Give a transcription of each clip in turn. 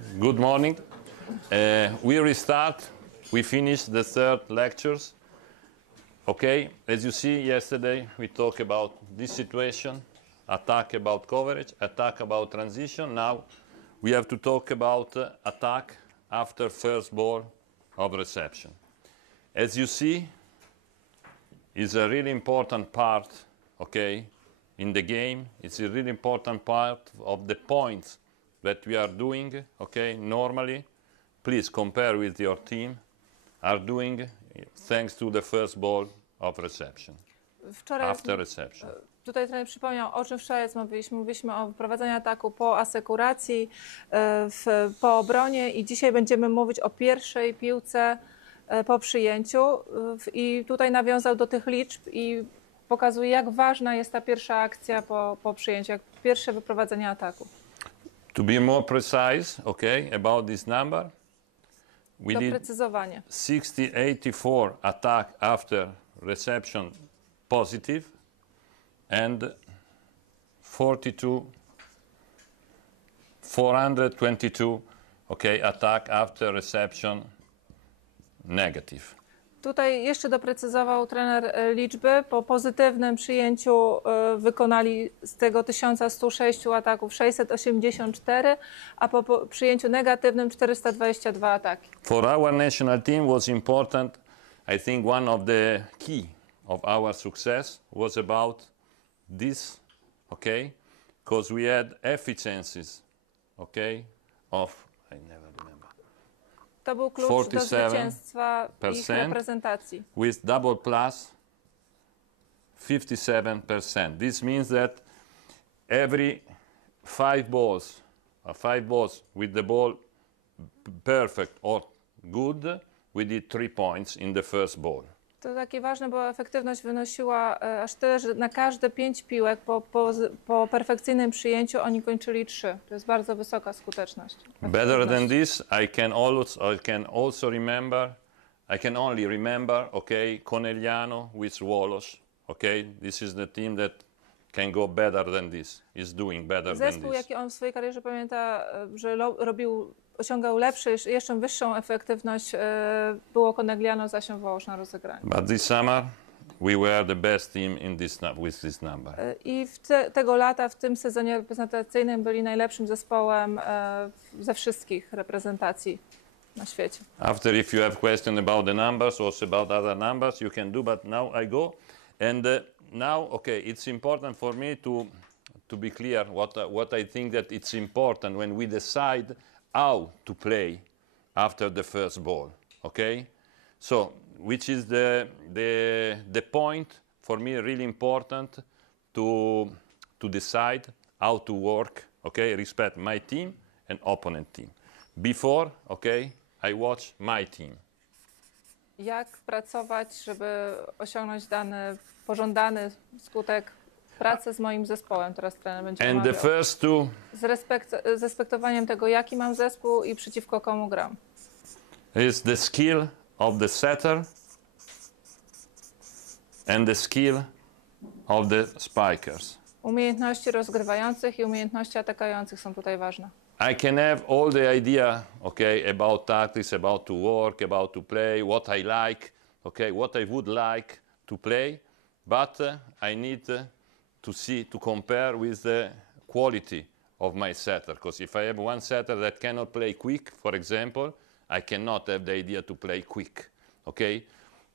Good morning. We restart. We finished the third lectures. Okay, as you see, yesterday we talked about this situation, attack about coverage, attack about transition. Now we have to talk about attack after first ball of reception. As you see, it's a really important part, okay, in the game. It's a really important part of the points that we are doing, okay, normally. Please compare with your team, are doing thanks to the first ball of reception, after reception. Tutaj trener przypomniał, o czym wczoraj mówiliśmy. Mówiliśmy o prowadzeniu ataku po asekuracji, po obronie i dzisiaj będziemy mówić o pierwszej piłce po przyjęciu. I tutaj nawiązał do tych liczb i pokazuje, jak ważna jest ta pierwsza akcja po przyjęciu, jak pierwsze wyprowadzenie ataku. To be more precise, okay, about this number, we did 60-84 attack after reception positive and 422, okay, attack after reception negative. Tutaj jeszcze doprecyzował trener liczby. Po pozytywnym przyjęciu wykonali z tego 1106 ataków 684, a po przyjęciu negatywnym 422 ataki. For our national team was important, I think one of the key of our success was about this, okay, because we had efficiencies, okay, of, I never remember. To był klucz do zwycięstwa ich reprezentacji. With double plus 57%. This means that every five balls with the ball perfect or good, we did 3 points in the first ball. To takie ważne, bo efektywność wynosiła aż tyle, że na każde 5 piłek po perfekcyjnym przyjęciu oni kończyli 3. To jest bardzo wysoka skuteczność. Better than this, I can only remember, okay, Conegliano with Włoch, okay, this is the team that can go better than this, is doing better than this. Zespół, jaki on w swojej karierze pamięta, że osiągał jeszcze wyższą efektywność, było Conegliano, zaś Włoch na rozegraniu. But this summer we were the best team in with this number. I tego lata, w tym sezonie reprezentacyjnym byli najlepszym zespołem ze wszystkich reprezentacji na świecie. After, if you have question about the numbers or about other numbers, you can do, but now I go. And now, okay, it's important for me to be clear what I think that it's important when we decide how to play after the first ball, okay? So, which is the point for me really important to decide how to work, okay? Respect my team and opponent team. Before, okay, I watch my team. Jak pracować, żeby osiągnąć dany pożądany skutek pracy z moim zespołem? Teraz trener będzie omawiał. And the first two, z respektowaniem tego, jaki mam zespół i przeciwko komu gram. Is the skill of the setter and the skill of the spikers. Umiejętności rozgrywających i umiejętności atakujących są tutaj ważne. I can have all the idea, okay, about tactics, about to work, about to play, what I like, okay, what I would like to play, but I need to compare with the quality of my setter, because if I have one setter that cannot play quick, for example, I cannot have the idea to play quick, okay?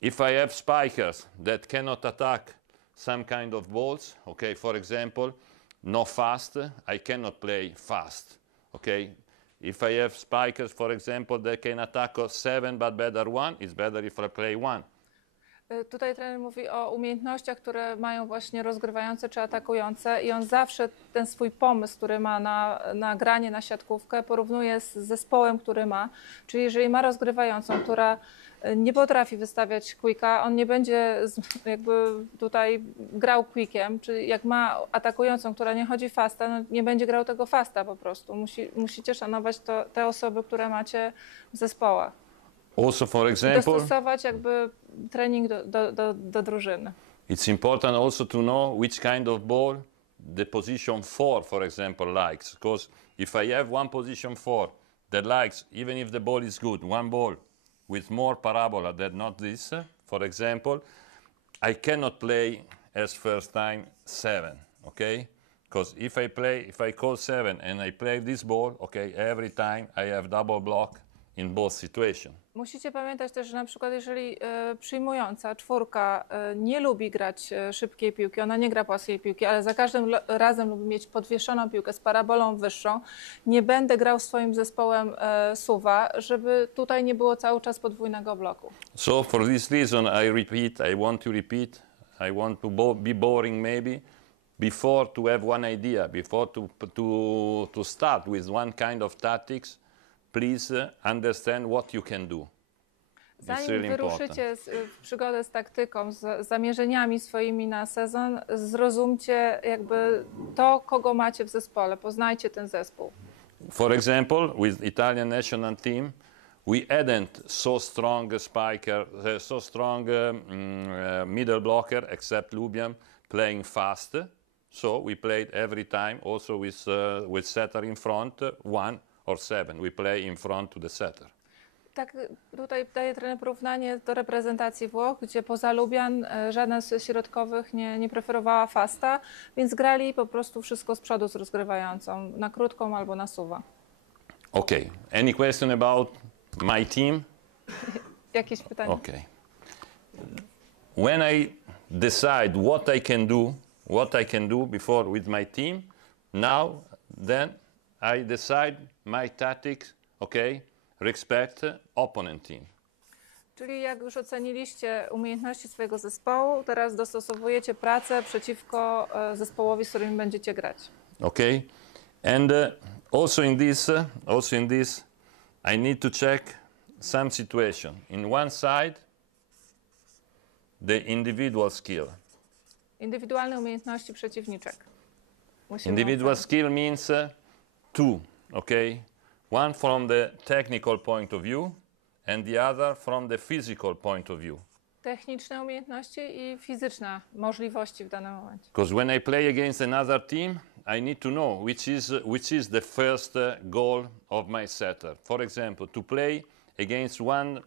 If I have spikers that cannot attack some kind of balls, okay, for example, no fast, I cannot play fast. Okay, if I have spikers, for example, that can attack 7 but better 1, it's better if I play 1. Tutaj trener mówi o umiejętnościach, które mają właśnie rozgrywające czy atakujące i on zawsze ten swój pomysł, który ma na granie, na siatkówkę, porównuje z zespołem, który ma. Czyli jeżeli ma rozgrywającą, która nie potrafi wystawiać quicka, on nie będzie jakby tutaj grał quickiem, czyli jak ma atakującą, która nie chodzi fasta, no nie będzie grał tego fasta po prostu. Musicie szanować te osoby, które macie w zespołach. Also, for example, dostosować jakby trening do drużyny. It's important also to know which kind of ball the position 4, for example, likes. Because if I have one position 4 that likes, even if the ball is good, one ball with more parabola than not this, for example, I cannot play as first time 7, okay? Because if I call 7 and I play this ball, okay, every time I have double block in both situations. Musicie pamiętać też, że na przykład jeżeli przyjmująca czwórka nie lubi grać szybkiej piłki, ona nie gra płaskiej piłki, ale za każdym razem lubi mieć podwieszoną piłkę z parabolą wyższą, nie będę grał swoim zespołem suwa, żeby tutaj nie było cały czas podwójnego bloku. So for this reason I want to repeat, I want to be boring maybe, before to have one idea, before to start with one kind of tactics, please understand what you can do. Zanim wyruszycie w przygodę z taktyką, z zamierzeniami swoimi na sezon, zrozumcie jakby to, kogo macie w zespole, poznajcie ten zespół. For example, with Italian national team, we hadn't so strong a spiker, so strong middle blocker, except Lubian, playing fast. So we played every time, also with setter in front, 1 or 7. We play in front to the setter. Tak, tutaj daję trener porównanie do reprezentacji Włoch, gdzie poza Lubian żadna z środkowych nie preferowała fasta, więc grali po prostu wszystko z przodu z rozgrywającą, na krótką albo na suwa. Okay. Any question about my team? Jakieś pytania? Okay. When I decide what I can do before with my team, then I decide my tactics, okay, respect opponent team. Czyli jak już oceniliście umiejętności swojego zespołu, teraz dostosowujecie pracę przeciwko zespołowi, z którym będziecie grać. Okay, and also in this, I need to check some situation. In one side, the individual skill. Indywidualne umiejętności przeciwniczek. Individual skill means two, okay? One from the technical point of view and the other from the physical point of view. Techniczne umiejętności i fizyczne możliwości w danym momencie. Because when I play against another team, I need to know which is the first goal of my setter. For example, to play against one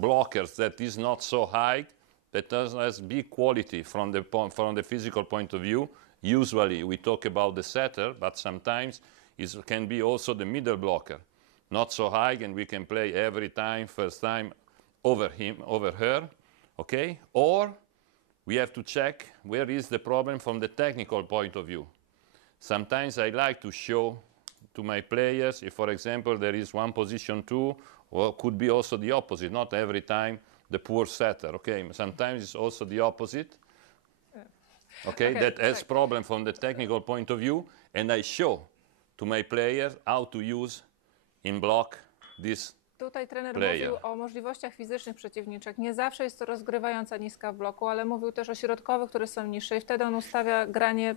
blocker that is not so high, that has big quality from the physical point of view. Usually we talk about the setter, but sometimes it can be also the middle blocker, not so high, and we can play every time, first time, over him, over her, okay? Or we have to check where is the problem from the technical point of view. Sometimes I like to show to my players, if for example there is one position 2, or could be also the opposite, not every time the poor setter, okay? Sometimes it's also the opposite, okay? That has problem from the technical point of view, and I show to my players how to use in block this. Tutaj trener mówił o możliwościach fizycznych przeciwniczek. Nie zawsze jest to rozgrywająca niska w bloku, ale mówił też o środkowych, które są niższe i wtedy on ustawia granie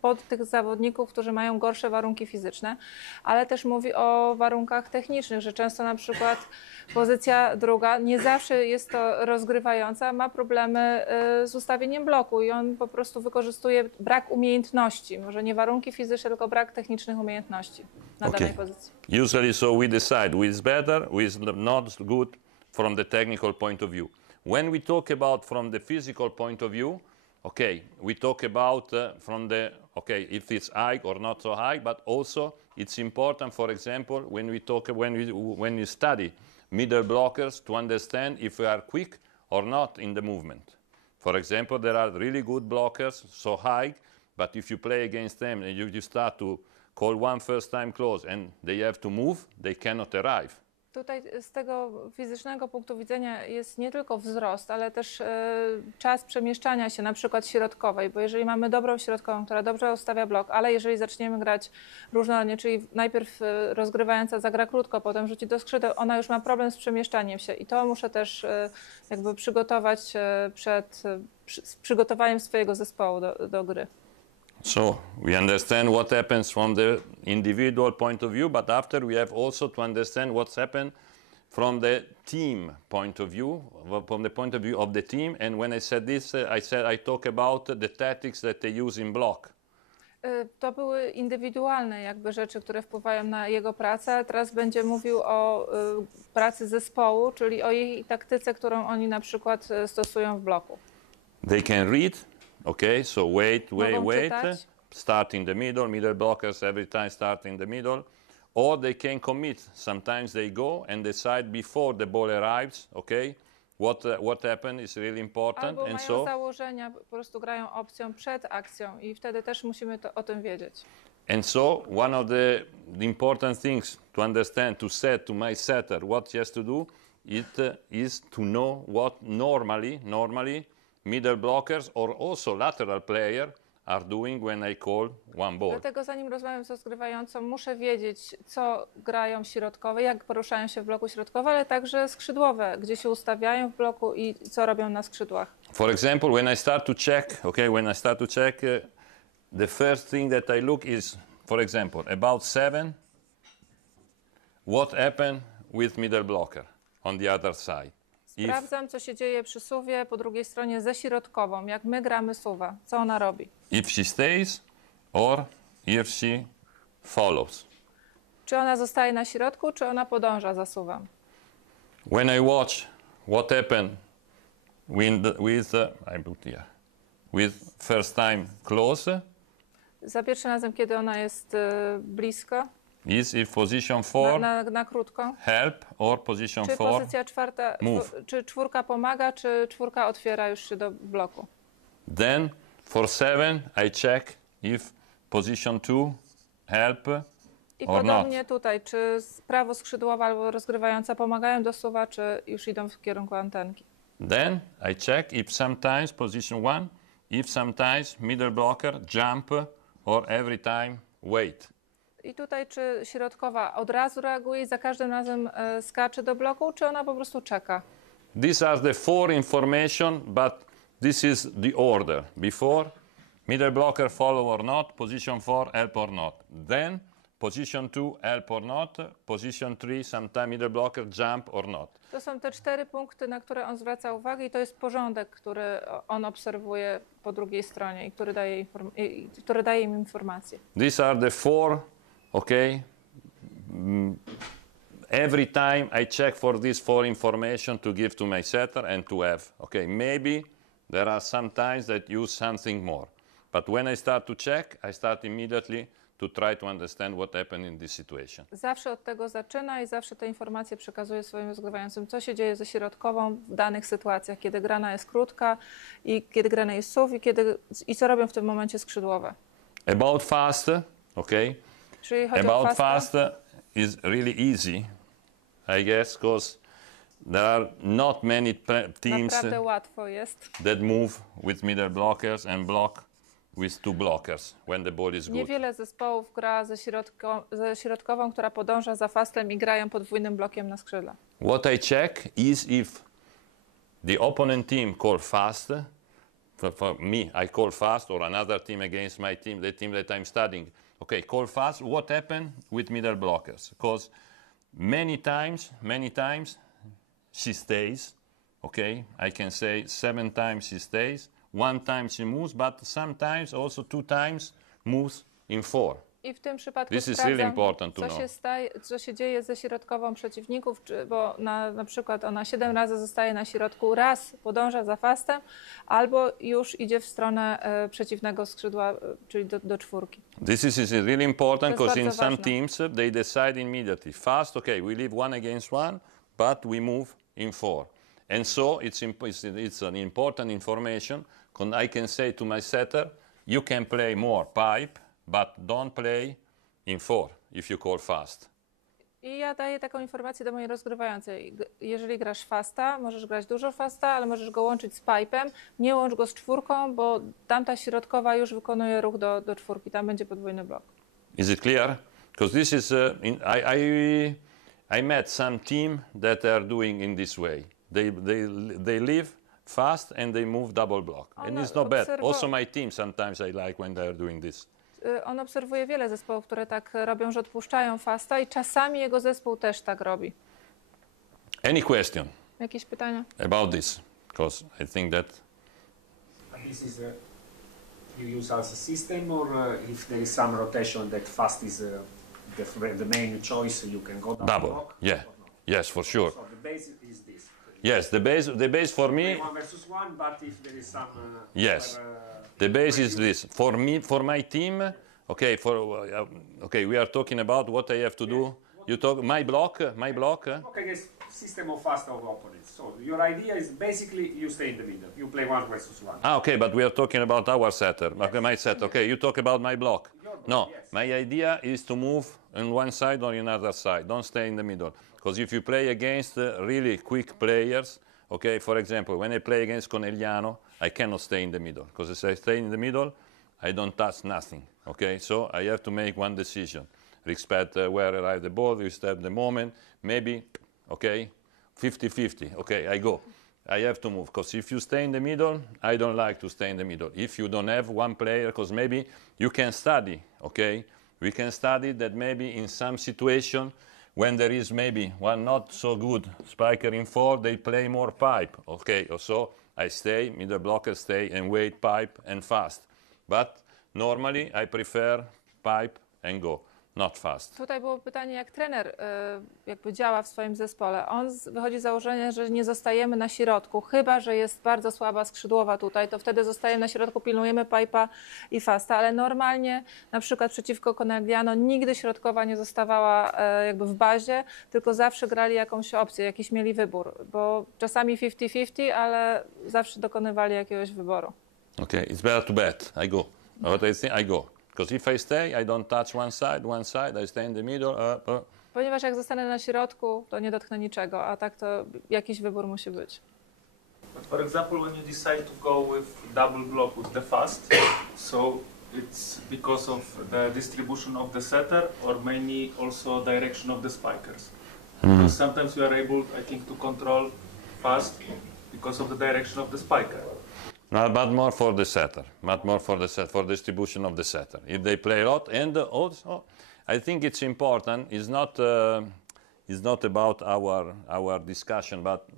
pod tych zawodników, którzy mają gorsze warunki fizyczne, ale też mówi o warunkach technicznych, że często na przykład pozycja druga nie zawsze jest to rozgrywająca, ma problemy z ustawieniem bloku i on po prostu wykorzystuje brak umiejętności, może nie warunki fizyczne, tylko brak technicznych umiejętności na danej pozycji. Usually so we decide who is better, who is not good from the technical point of view. When we talk about from the physical point of view, okay, we talk about from the, okay, if it's high or not so high, but also it's important, for example, when we study middle blockers to understand if we are quick or not in the movement. For example, there are really good blockers, so high, but if you play against them and you start to call one first time close and they have to move, they cannot arrive. Tutaj z tego fizycznego punktu widzenia jest nie tylko wzrost, ale też czas przemieszczania się, na przykład środkowej, bo jeżeli mamy dobrą środkową, która dobrze ustawia blok, ale jeżeli zaczniemy grać różnorodnie, czyli najpierw rozgrywająca zagra krótko, potem rzuci do skrzydeł, ona już ma problem z przemieszczaniem się i to muszę też jakby przygotować przed przygotowaniem swojego zespołu do gry. So we understand what happens from the individual point of view, but after we have also to understand what's happened from the team point of view, from the point of view of the team. And when I said this, I talk about the tactics that they use in block. To były indywidualne jakby rzeczy, które wpływają na jego pracę, ale teraz będzie mówił o pracy zespołu, czyli o jej taktyce, którą oni na przykład stosują w bloku. They can read, okay, so wait, Mogą czytać. start in the middle blockers every time start in the middle, or they can commit. Sometimes they go and decide before the ball arrives, okay, what happened is really important. Albo And mają so, założenia, po prostu grają opcją przed akcją i wtedy też musimy o tym wiedzieć. and so one of the important things to understand, to set to my setter what he has to do, is to know what normally middle blockers or also lateral player are doing when I call one ball. Dlatego zanim rozmawiam z rozgrywającą, muszę wiedzieć, co grają środkowe, jak poruszają się w bloku środkowe, ale także skrzydłowe, gdzie się ustawiają w bloku i co robią na skrzydłach. For example, when I start to check, the first thing that I look is, for example, about 7, what happened with middle blocker on the other side. Sprawdzam, co się dzieje przy suwie, po drugiej stronie ze środkową, jak my gramy suwa, co ona robi. If she stays or if she follows. Czy ona zostaje na środku, czy ona podąża za suwem. When I watch what happened with first time close, Za pierwszym razem, kiedy ona jest blisko, is if position 4 na krótko, help or position czy 4 pozycja czwarta, move. czy czwórka pomaga, czy czwórka otwiera już się do bloku. Then for 7 I check if position 2 help I or not. podobnie tutaj, czy prawo skrzydłowa albo rozgrywająca pomagają do suwa, czy już idą w kierunku antenki. Then I check if sometimes position 1, if sometimes middle blocker jump or every time wait. I tutaj, czy środkowa od razu reaguje i za każdym razem skacze do bloku, czy ona po prostu czeka. These are the 4 information, but this is the order. Before, middle blocker follow or not, position 4 help or not. Then, position 2 help or not, position 3 sometimes middle blocker jump or not. To są te 4 punkty, na które on zwraca uwagę i to jest porządek, który on obserwuje po drugiej stronie i który daje im informacje. These are the 4, okay? Every time I check for these 4 information to give to my setter and to have. Okay, maybe there are some times that use something more. But when I start to check, I start immediately to try to understand what happened in this situation. Zawsze od tego zaczyna i zawsze te informacje przekazuje swoim rozgrywającym, co się dzieje ze środkową w danych sytuacjach, kiedy grana jest krótka i kiedy grana jest SUV i co robią w tym momencie skrzydłowe. About fast, okay? Czyli chodzi About o fast is really easy, I guess, because there are not many teams Naprawdę łatwo jest. that move with middle blockers and block with 2 blockers when the ball is good. Niewiele zespołów gra ze środkową, która podąża za fastem i grają podwójnym blokiem na skrzydle. What I check is if the opponent team call fast, for me I call fast, or another team against my team, the team that I'm studying, okay, call fast, what happened with middle blockers? Because many times she stays, okay, I can say 7 times she stays, 1 time she moves, but sometimes also 2 times moves in 4. I w tym przypadku This is sprawdzam, really important to co know. co się dzieje ze środkową przeciwników, bo na przykład ona 7 razy zostaje na środku, raz podąża za fastem, albo już idzie w stronę przeciwnego skrzydła, czyli do czwórki. This is really important because in bardzo some ważne. teams they decide immediately. Fast, okay, we leave 1 against 1, but we move in 4. And so it's an important information. I can say to my setter, you can play more pipe, but don't play in 4 if you call fast. I ja daję taką informację do mojej rozgrywającej. Jeżeli grasz fasta, możesz grać dużo fasta, ale możesz go łączyć z pipe'em. Nie łącz go z czwórką, bo tamta środkowa już wykonuje ruch do czwórki. Tam będzie podwójny blok. Is it clear? Because this is, I met some team that are doing in this way. They leave fast and they move double block. And it's not bad. Also my team sometimes I like when they are doing this. On obserwuje wiele zespołów, które tak robią, że odpuszczają fasta i czasami jego zespół też tak robi. Any question Jakieś pytania? about this? Because I think that This is you use as a system, or if there is some rotation that fast is the main choice, you can go Double, block, yeah. or not? Yes, for sure. So the base is this. Yes, the base for me, 1 versus 1, but if there is some yes. other, The base is this. For me, for my team, okay, okay, we are talking about what I have to do. You talk my block. block against system of fast of opponents. So your idea is basically you stay in the middle. You play 1 versus 1. Ah, okay, but we are talking about our setter, okay, my set. Okay, you talk about my block. Your block, No, yes. my idea is to move on one side or another side. Don't stay in the middle. Because if you play against really quick players, okay, for example, when I play against Conegliano, I cannot stay in the middle. Because if I stay in the middle, I don't touch nothing. Okay, so I have to make one decision. Respect where I have the ball, respect the moment, maybe, okay, 50-50. Okay, I go. I have to move, because if you stay in the middle, I don't like to stay in the middle. If you don't have one player, because maybe you can study, okay? We can study that maybe in some situation, when there is maybe one not so good spiker in 4, they play more pipe, okay? So I stay, middle blocker stay and wait pipe and fast. But normally I prefer pipe and go, not fast. Tutaj było pytanie, jak trener jakby działa w swoim zespole. On wychodzi z założenia, że nie zostajemy na środku, chyba że jest bardzo słaba skrzydłowa tutaj, to wtedy zostajemy na środku, pilnujemy pipe'a i fasta, ale normalnie na przykład przeciwko Conegliano nigdy środkowa nie zostawała jakby w bazie, tylko zawsze grali jakąś opcję, jakiś mieli wybór, bo czasami 50-50, ale zawsze dokonywali jakiegoś wyboru. Okay, it's better to bet. I go. What I think, I go. Because if I stay, I don't touch one side, I stay in the middle. Ponieważ jak zostanę na środku, to nie dotknę niczego, a tak to jakiś wybór musi być. But for example, when you decide to go with double block with the fast, so it's because of the distribution of the setter or mainly also direction of the spikers. Because sometimes you are able, I think, to control fast because of the direction of the spiker. No, but more for the setter, for distribution of the setter. If they play a lot, and also, I think it's important. It's not about our discussion, but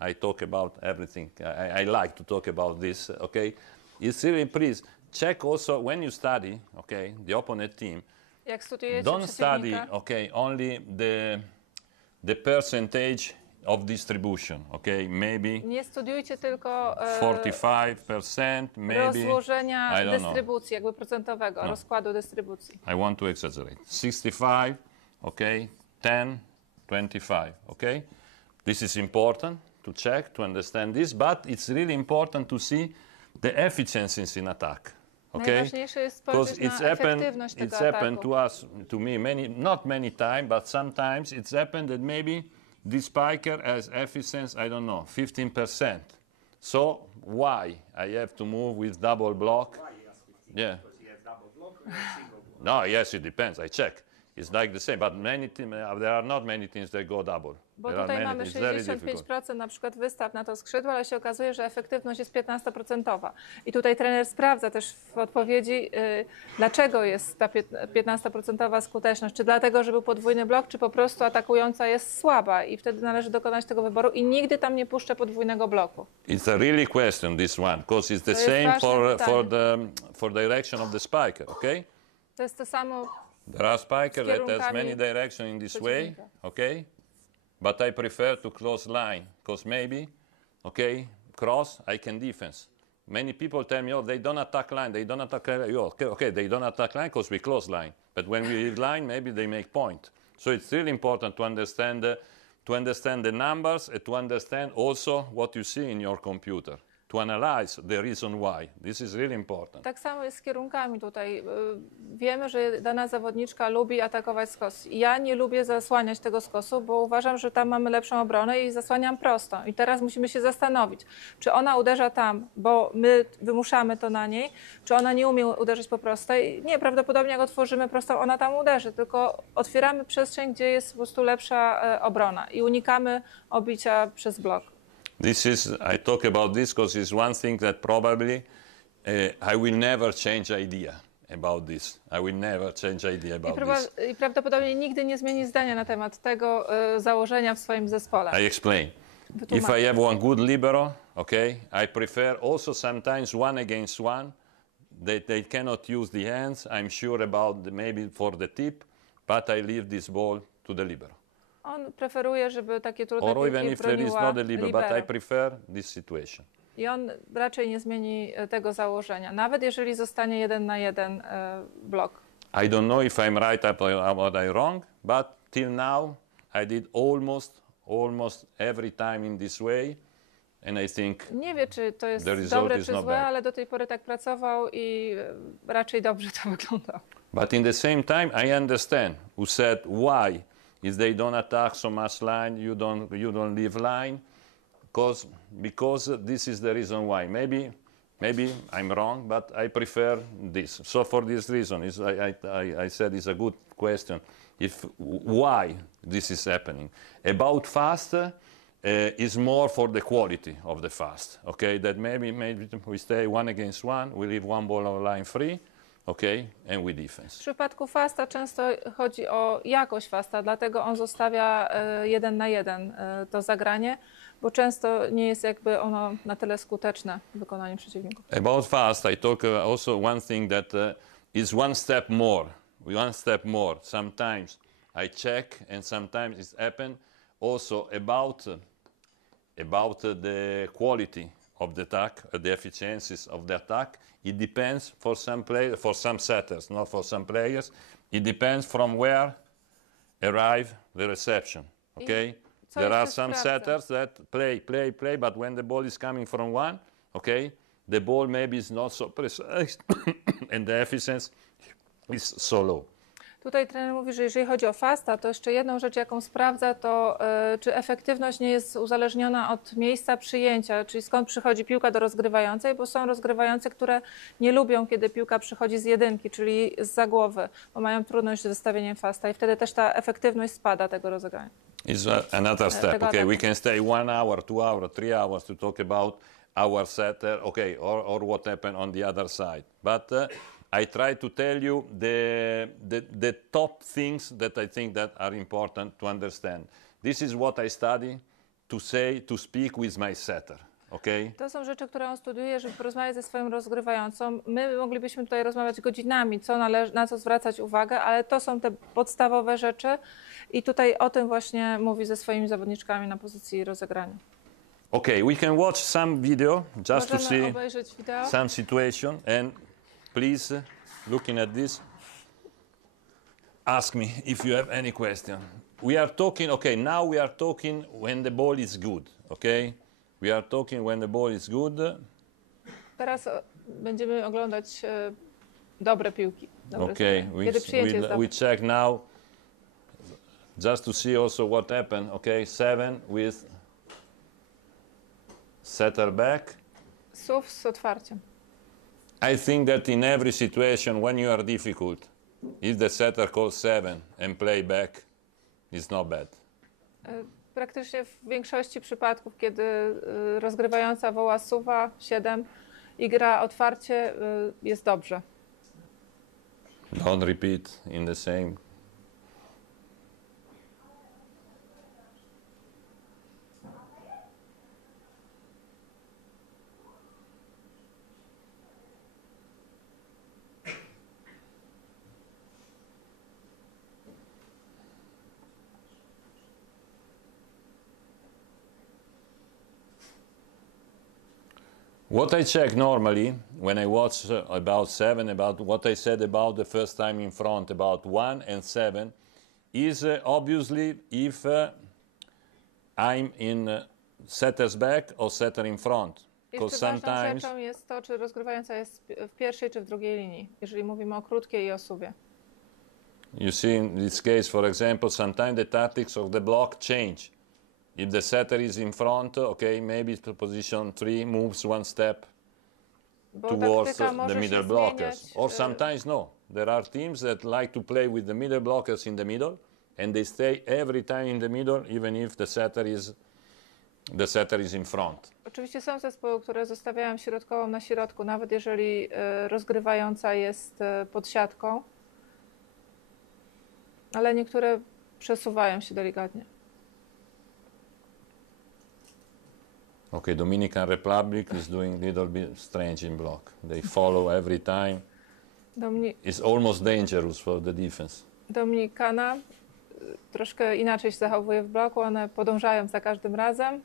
I talk about everything. I like to talk about this. Okay, it's really please check also when you study. Okay, the opponent team. Jak studiujecie Don't study. przeciwnika, Okay, only the percentage of distribution, okay, maybe nie studiujcie tylko 45%, maybe rozłożenia I don't know. dystrybucji, jakby procentowego, rozkładu dystrybucji. I want to exaggerate. 65, okay, 10, 25, okay? This is important to check, to understand this, but it's really important to see the efficiencies in attack, okay? Najważniejsze jest Because spojrzeć na efektywność tego it's happened ataku. to us, to me, not many times, but sometimes it's happened that maybe this spiker has efficiency, I don't know, 15%. So why I have to move with double block? Why he has 15? Yeah. Because he has double block or single block? No, yes, it depends. I check. It's like the same, but there are not many teams that go double. Bo There are tutaj many mamy teams, very difficult. 65% na przykład wystaw na to skrzydło, ale się okazuje, że efektywność jest 15%. I tutaj trener sprawdza też w odpowiedzi, dlaczego jest ta 15% skuteczność. Czy dlatego, że był podwójny blok, czy po prostu atakująca jest słaba. I wtedy należy dokonać tego wyboru i nigdy tam nie puszczę podwójnego bloku. It's a really question, this one, because it's the jest same ważne for direction of the spiker, okay? To jest to samo. There are spikers that has kierunkami many directions in this way, przeciwnika. okay? But I prefer to close line, because maybe, okay, cross, I can defense. Many people tell me, oh, they don't attack line, they don't attack line. Okay, they don't attack line because we close line. But when we leave line, maybe they make point. So it's really important to understand the numbers and to understand also what you see in your computer. To analyze the reason why. This is really important. Tak samo jest z kierunkami tutaj. Wiemy, że dana zawodniczka lubi atakować skos. Ja nie lubię zasłaniać tego skosu, bo uważam, że tam mamy lepszą obronę i zasłaniam prosto. I teraz musimy się zastanowić, czy ona uderza tam, bo my wymuszamy to na niej, czy ona nie umie uderzyć po prostej. Nie, prawdopodobnie jak otworzymy prostą, ona tam uderzy, tylko otwieramy przestrzeń, gdzie jest po prostu lepsza obrona i unikamy obicia przez blok. I talk about this because it's one thing that probably I will never change idea about this. I will never change idea about this. I prawdopodobnie nigdy nie zmieni zdania na temat tego założenia w swoim zespole. I explain. Wytłumacz. If I have one good libero, okay, I prefer also sometimes one against one, they cannot use the hands. I'm sure about maybe for the tip, but I leave this ball to the libero. On preferuje, żeby takie trudne Or even piłki if there is broniła not a libero, but I libero. prefer this situation. I on raczej nie zmieni tego założenia, nawet jeżeli zostanie 1 na 1 blok. I don't know if I'm right or I'm wrong, but till now I did almost every time in this way, and I think Nie wie, czy to jest the result dobre is czy not złe, bad. ale do tej pory tak pracował i raczej dobrze to wyglądało. But in the same time, I understand who said why, if they don't attack so much line, you don't leave line, because this is the reason why. Maybe I'm wrong, but I prefer this. So for this reason, I said it's a good question. Why this is happening? About fast is more for the quality of the fast. Okay, that maybe we stay 1 against 1, we leave one ball on line free. Okay, and we defense. W przypadku fasta często chodzi o jakość fasta, dlatego on zostawia 1 na 1 to zagranie, bo często nie jest jakby ono na tyle skuteczne w wykonaniu przeciwników. About fast, I talk also one thing that is one step more. Sometimes I check, and sometimes it's happen also about the quality of the attack, the efficiencies of the attack. It depends for some setters, not for some players. It depends from where arrive the reception. Okay, there are some setters that play, but when the ball is coming from one, okay, the ball maybe is not so precise, and the efficiency is so low. Tutaj trener mówi, że jeżeli chodzi o fasta, to jeszcze jedną rzecz, jaką sprawdza, to czy efektywność nie jest uzależniona od miejsca przyjęcia, czyli skąd przychodzi piłka do rozgrywającej, bo są rozgrywające, które nie lubią, kiedy piłka przychodzi z jedynki, czyli zza głowy, bo mają trudność z wystawieniem fasta i wtedy też ta efektywność spada tego rozegrania. Is another step. Okay, we can stay 1 hour, 2 hours, 3 hours to talk about our setter, okay, or what happened on the other side. But I try to tell you the top things that I think that are important to understand. This is what I study to speak with my setter. Okay? To są rzeczy, które on studiuje, żeby porozmawiać ze swoją rozgrywającą. My moglibyśmy tutaj rozmawiać godzinami, na co zwracać uwagę, ale to są te podstawowe rzeczy i tutaj o tym właśnie mówi ze swoimi zawodniczkami na pozycji rozegrania. Okay, we can watch some video just to Możemy see obejrzeć wideo. some situation, and please, looking at this, ask me if you have any question. We are talking, okay, now we are talking when the ball is good, okay? We are talking when the ball is good. Teraz będziemy oglądać dobre piłki. Dobre Okay, kiedy przyjęcie jest dobre. we check now, just to see also what happened, okay? 7 with setter back. Sów z otwarciem. I think that in every situation when you are difficult, if the setter calls 7 and play back, it's not bad. Praktycznie w większości przypadków, kiedy rozgrywająca woła suwa 7 i gra otwarcie, jest dobrze. Don't repeat in the same. What I check normally when I watch about 7, about what I said about the first time in front, about 1 and 7, is obviously if I'm in setter's back or setter in front. Jeszcze ważną rzeczą jest to, czy rozgrywająca jest w pierwszej czy w drugiej linii, jeżeli mówimy o krótkiej i o suwie. You see in this case, for example, sometimes the tactics of the block change. If the setter is in front, okay, maybe the position 3 moves one step towards the middle blockers. Or sometimes no. There are teams that like to play with the middle blockers in the middle, and they stay every time in the middle, even if the setter is in front. Oczywiście są zespoły, które zostawiają środkową na środku, nawet jeżeli rozgrywająca jest pod siatką, ale niektóre przesuwają się delikatnie. Okay, Dominican Republic is doing little bit strange in block. They follow every time. It's almost dangerous for the defense. Dominikana troszkę inaczej się zachowuje w bloku, one podążają za każdym razem.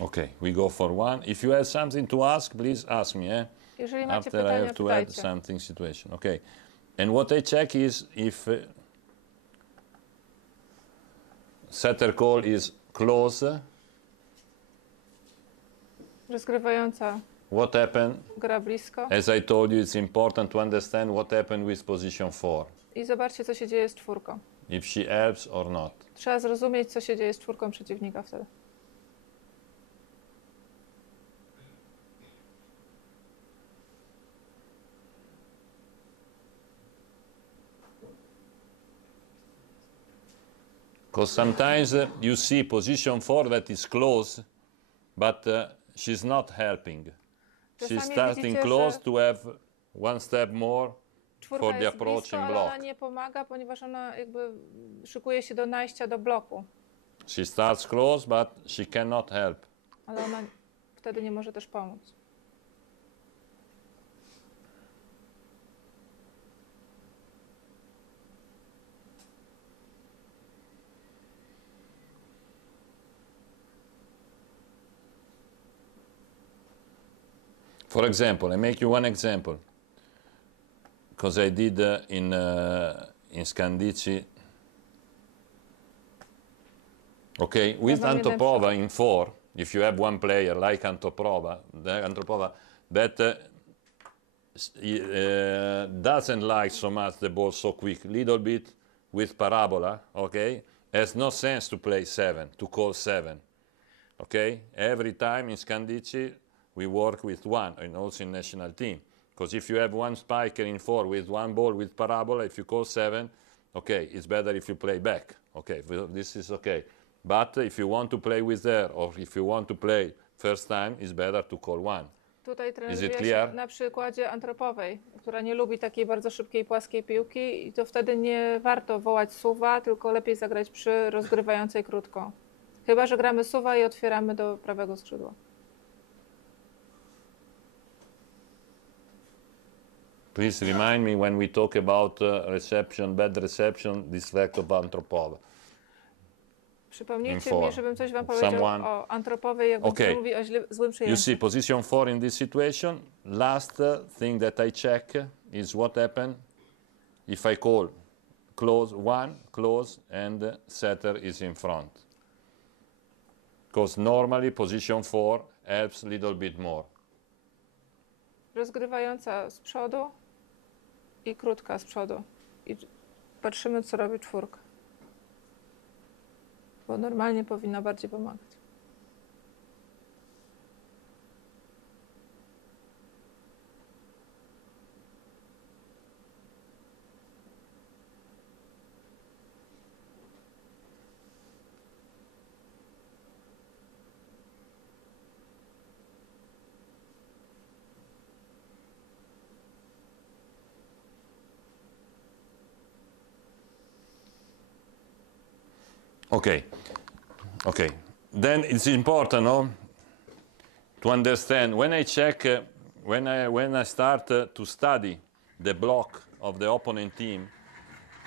Okay, we go for one. If you have something to ask, please ask me. Jeżeli macie After I pytania, have to add pytajcie. something situation. Okay, and what I check is if setter call is close. Rozgrywająca What happened? gra blisko. As I told you, it's important to understand what happened with position 4. I zobaczcie, co się dzieje z czwórką. If she helps or not. Trzeba zrozumieć, co się dzieje z czwórką przeciwnika wtedy. Because sometimes you see position 4 that is close, but she's not helping. She's Czasami starting widzicie, close że to have one step more czwórka for the jest approaching blisko, ale block. ona nie pomaga, ponieważ ona jakby szykuje się do najścia do bloku. She starts close, but she cannot help. Ale ona wtedy nie może też pomóc. For example, I make you one example, because I did in Scandici. Okay, with wam jeden Antopova in 4, if you have one player like Antopova that doesn't like so much the ball so quick, little bit with parabola, okay, has no sense to play 7, to call 7, okay? Every time in Scandici, we work with 1, and also in national team. Because if you have one spiker in 4 with one ball with parabola, if you call 7, okay, it's better if you play back. Okay, this is okay. But if you want to play with her, or if you want to play first time, it's better to call 1. Tutaj Is trener it wyjaśnia clear? na przykładzie Antropowej, która nie lubi takiej bardzo szybkiej, płaskiej piłki i to wtedy nie warto wołać suwa, tylko lepiej zagrać przy rozgrywającej krótko. Chyba że gramy suwa i otwieramy do prawego skrzydła. Please remind me when we talk about reception, bad reception, this fact of Antropova. Przypomnijcie Info. mi, żebym coś wam powiedział Someone- o Antropowej, jak okay. mówi o złym You przyjęciu. see position 4 in this situation. Last thing that I check is what happened if I call close 1, close, and setter is in front. Because normally position 4 helps a little bit more. Rozgrywająca z przodu i krótka z przodu. I patrzymy, co robi czwórka. Bo normalnie powinna bardziej pomagać. Okay. Okay. Then it's important, no, to understand when I check, when I start to study the block of the opponent team,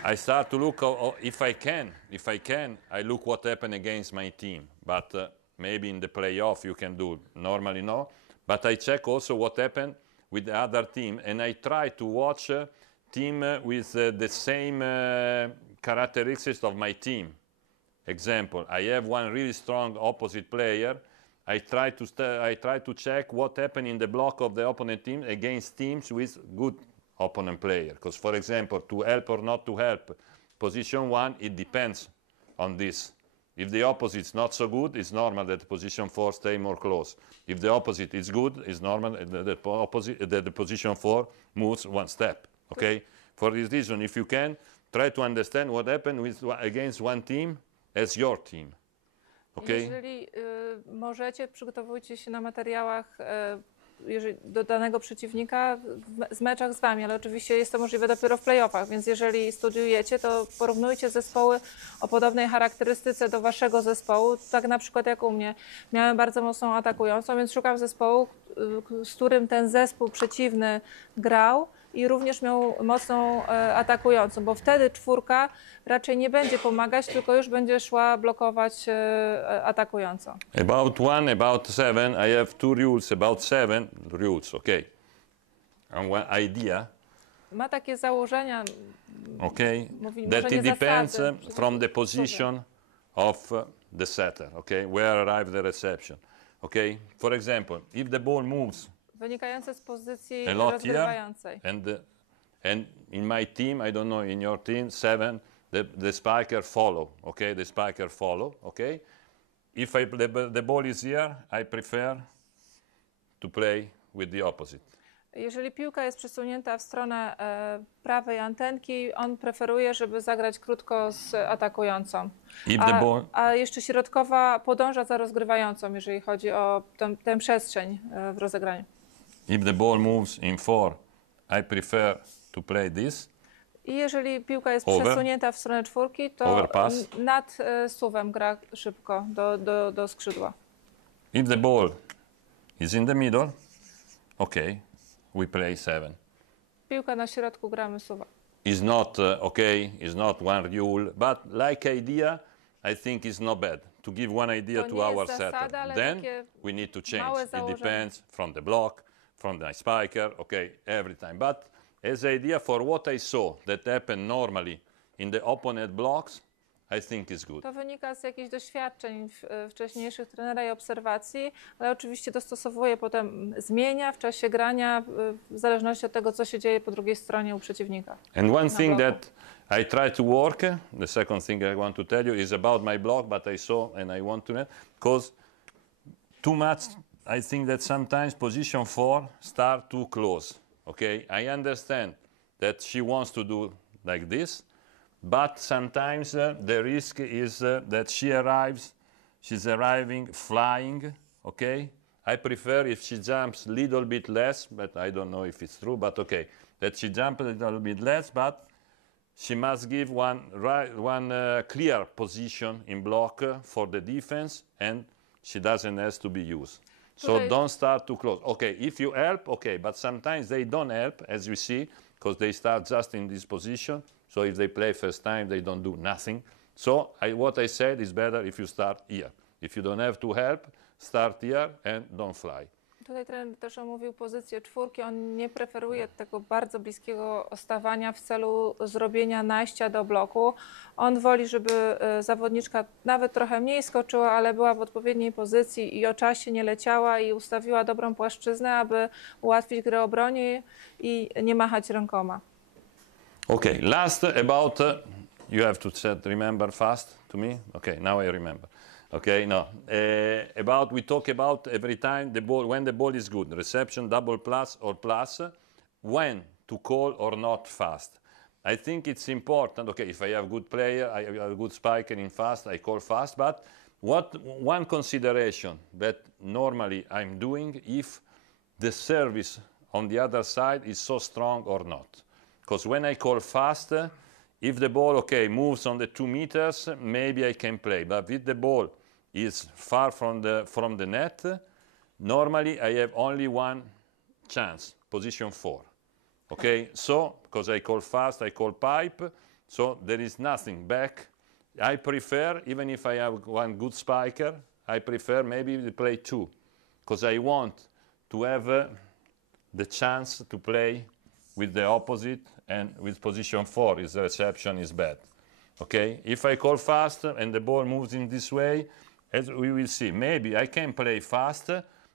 I start to look if I can, I look what happened against my team. But maybe in the playoff you can do. Normally no. But I check also what happened with the other team, and I try to watch team with the same characteristics of my team. Example, I have one really strong opposite player. I try to check what happened in the block of the opponent team against teams with good opponent player. Because, for example, to help or not to help, position 1, it depends on this. If the opposite is not so good, it's normal that position 4 stay more close. If the opposite is good, it's normal that the position 4 moves one step. Okay? For this reason, if you can, try to understand what happened against one team as your team. Okay? Jeżeli możecie, przygotowujcie się na materiałach do danego przeciwnika z meczach z wami, ale oczywiście jest to możliwe dopiero w playoffach, więc jeżeli studiujecie, to porównujcie zespoły o podobnej charakterystyce do waszego zespołu. Tak na przykład jak u mnie. Miałem bardzo mocną atakującą, więc szukam zespołu, z którym ten zespół przeciwny grał i również miał mocną atakującą, bo wtedy czwórka raczej nie będzie pomagać, tylko już będzie szła blokować atakującą. About 1, about 7, I have 2 rules. About 7 rules, okay. And one idea, Ma takie założenia, okay, mówi, that może it nie depends zasady, from the position of the setter, okay, where arrive the reception, okay. For example, if the ball moves wynikające z pozycji a lot here, rozgrywającej. and in my team, I don't know, in your team, 7, the spiker follow, okay, the spiker follow, okay. If the ball is here, I prefer to play with the opposite. Jeżeli piłka jest przesunięta w stronę prawej antenki, on preferuje, żeby zagrać krótko z atakującą. A jeszcze środkowa podąża za rozgrywającą, jeżeli chodzi o tę przestrzeń w rozegraniu. If the ball moves in 4, I prefer to play this. I jeżeli piłka jest przesunięta w stronę czwórki, to nad suwem gra szybko do skrzydła. If the ball is in the middle, okay, we play 7. Piłka na środku, gramy suwa. Is not okay, is not one rule, but like idea, I think is not bad. To give one idea to our setter. Then we need to change. It depends from the block, from the spiker, okay, every time. But as idea for what I saw that happened normally in the opponent blocks, I think is good. To wynika z jakichś doświadczeń wcześniejszych trenera i obserwacji, ale oczywiście dostosowuje potem, zmienia w czasie grania w zależności od tego, co się dzieje po drugiej stronie u przeciwnika. And one thing that I try to work, the second thing I want to tell you is about my block, but I saw and I want to know, because too much, I think that sometimes position 4 start too close, okay? I understand that she wants to do like this, but sometimes the risk is that she's arriving flying, okay? I prefer if she jumps a little bit less, but I don't know if it's true, but okay, that she jumps a little bit less, but she must give one clear position in block for the defense, and she doesn't have to be used. So don't start too close. Okay, if you help, okay, but sometimes they don't help, as you see, because they start just in this position. So if they play first time, they don't do nothing. So what I said is better if you start here. If you don't have to help, start here and don't fly. Tutaj trener też omówił pozycję czwórki. On nie preferuje tego bardzo bliskiego stawania w celu zrobienia najścia do bloku. On woli, żeby zawodniczka nawet trochę mniej skoczyła, ale była w odpowiedniej pozycji i o czasie nie leciała i ustawiła dobrą płaszczyznę, aby ułatwić grę obronie i nie machać rękoma. Okay, last about, you have to remember fast to me. Okay, now I remember. Okay, no. We talk about every time the ball, when the ball is good, reception, double plus or plus, when to call or not fast. I think it's important, okay, if I have good player, I have a good spiker in fast, I call fast, but one consideration that normally I'm doing if the service on the other side is so strong or not. Because when I call fast, if the ball, okay, moves on the 2 meters, maybe I can play. But if the ball is far from the net, normally I have only one chance, position 4. Okay, so, because I call fast, I call pipe, so there is nothing back. I prefer, even if I have one good spiker, I prefer maybe to play 2. Because I want to have the chance to play with the opposite and with position 4 if the reception is bad. Okay, if I call fast and the ball moves in this way, as we will see, maybe I can play fast,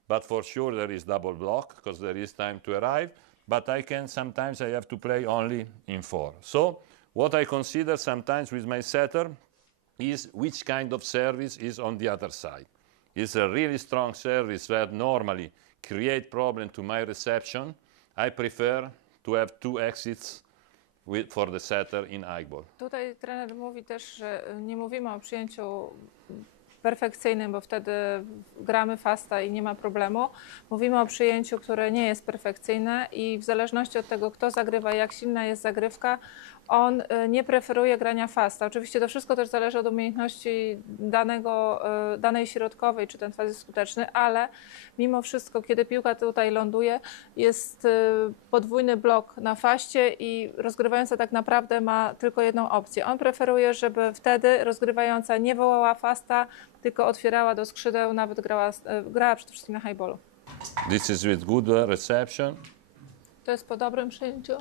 but for sure there is double block because there is time to arrive, but sometimes I have to play only in 4. So what I consider sometimes with my setter is which kind of service is on the other side. Is a really strong service that normally create problem to my reception. I prefer to have 2 exits for the setter in high ball. Tutaj trener mówi też, że nie mówimy o przyjęciu perfekcyjnym, bo wtedy gramy fasta i nie ma problemu. Mówimy o przyjęciu, które nie jest perfekcyjne i w zależności od tego, kto zagrywa, jak silna jest zagrywka, on nie preferuje grania fasta. Oczywiście to wszystko też zależy od umiejętności danej środkowej, czy ten faz jest skuteczny, ale mimo wszystko, kiedy piłka tutaj ląduje, jest podwójny blok na faście i rozgrywająca tak naprawdę ma tylko jedną opcję. On preferuje, żeby wtedy rozgrywająca nie wołała fasta, tylko otwierała do skrzydeł, nawet grała przede wszystkim na high ballu. This is with good reception. To jest po dobrym przyjęciu.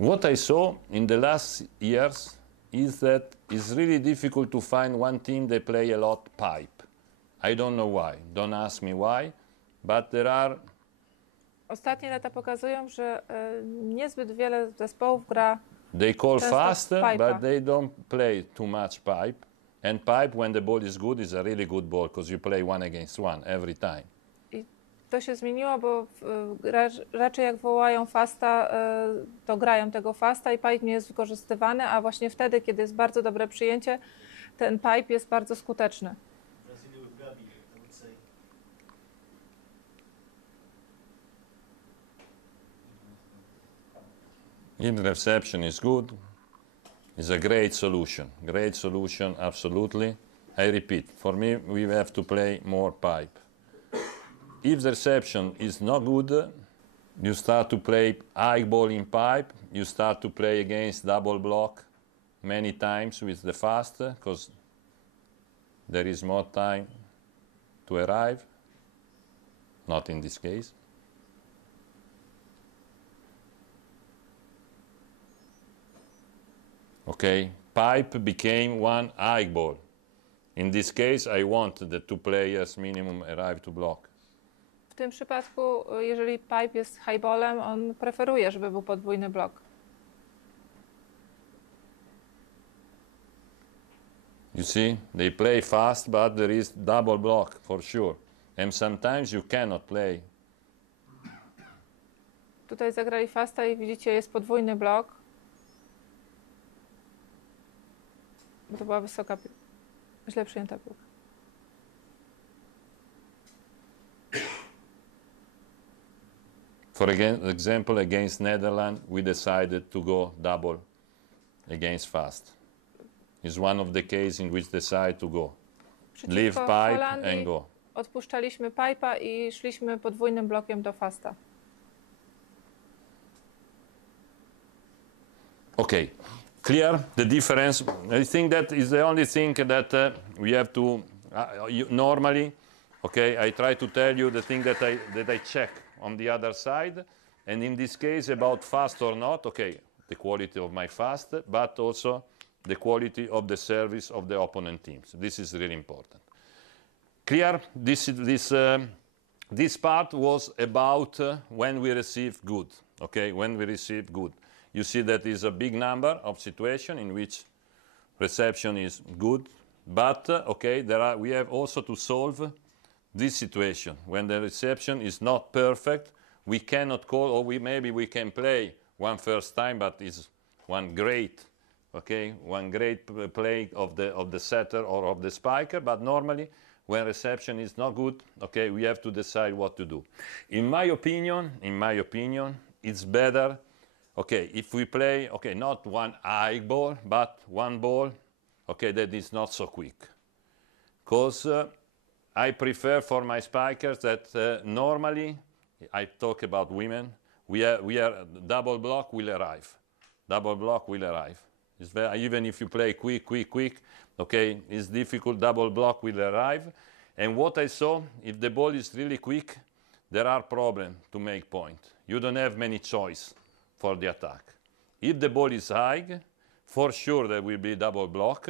What I saw in the last years is that it's really difficult to find one team that play a lot pipe. I don't know why. Don't ask me why, but there are. Ostatnie lata pokazują, że niezbyt wiele zespołów gra. They call często fast, pipe'a. but they don't play too much pipe. And pipe, when the ball is good, is a really good ball because you play one against one every time. I to się zmieniło, bo raczej jak wołają fasta, to grają tego fasta i pipe nie jest wykorzystywany, a właśnie wtedy, kiedy jest bardzo dobre przyjęcie, ten pipe jest bardzo skuteczny. If the reception is good, it's a great solution. Great solution, absolutely. I repeat, for me, we have to play more pipe. If the reception is not good, you start to play high ball in pipe, you start to play against double block many times with the fast, because there is more time to arrive. Not in this case. Okay, pipe became one high ball. In this case, I want the two players minimum arrive to block. W tym przypadku, jeżeli pipe jest highballem, on preferuje, żeby był podwójny blok. You see, they play fast, but there is double block for sure. And sometimes you cannot play. Tutaj zagrali fasta i widzicie, jest podwójny blok. Bo to była wysoka piłka. Źle przyjęta piłka. For example, against Netherlands, we decided to go double against fast. It's one of the cases in which decide to go. Leave Przeciwko pipe Holandii and go. odpuszczaliśmy pipe'a i szliśmy podwójnym blokiem do fasta. Okay, clear the difference. I think that is the only thing that we have to normally. Okay, I try to tell you the thing that I check on the other side, and in this case about fast or not. Okay, the quality of my fast, but also the quality of the service of the opponent teams. This is really important. Clear? This part was about when we receive good. Okay, when we receive good. You see that is a big number of situations in which reception is good, but okay, we have also to solve this situation when the reception is not perfect. We cannot call, or maybe we can play one first time, but it's one great play of the setter or of the spiker. But normally, when reception is not good, okay, we have to decide what to do. In my opinion, it's better. Okay, if we play, okay, not one high ball, but one ball, okay, that is not so quick. Because I prefer for my spikers that normally, I talk about women, we are double block will arrive. Double block will arrive. It's even if you play quick, okay, it's difficult, double block will arrive. And what I saw, if the ball is really quick, there are problems to make point. You don't have many choice for the attack. If the ball is high, for sure there will be double block,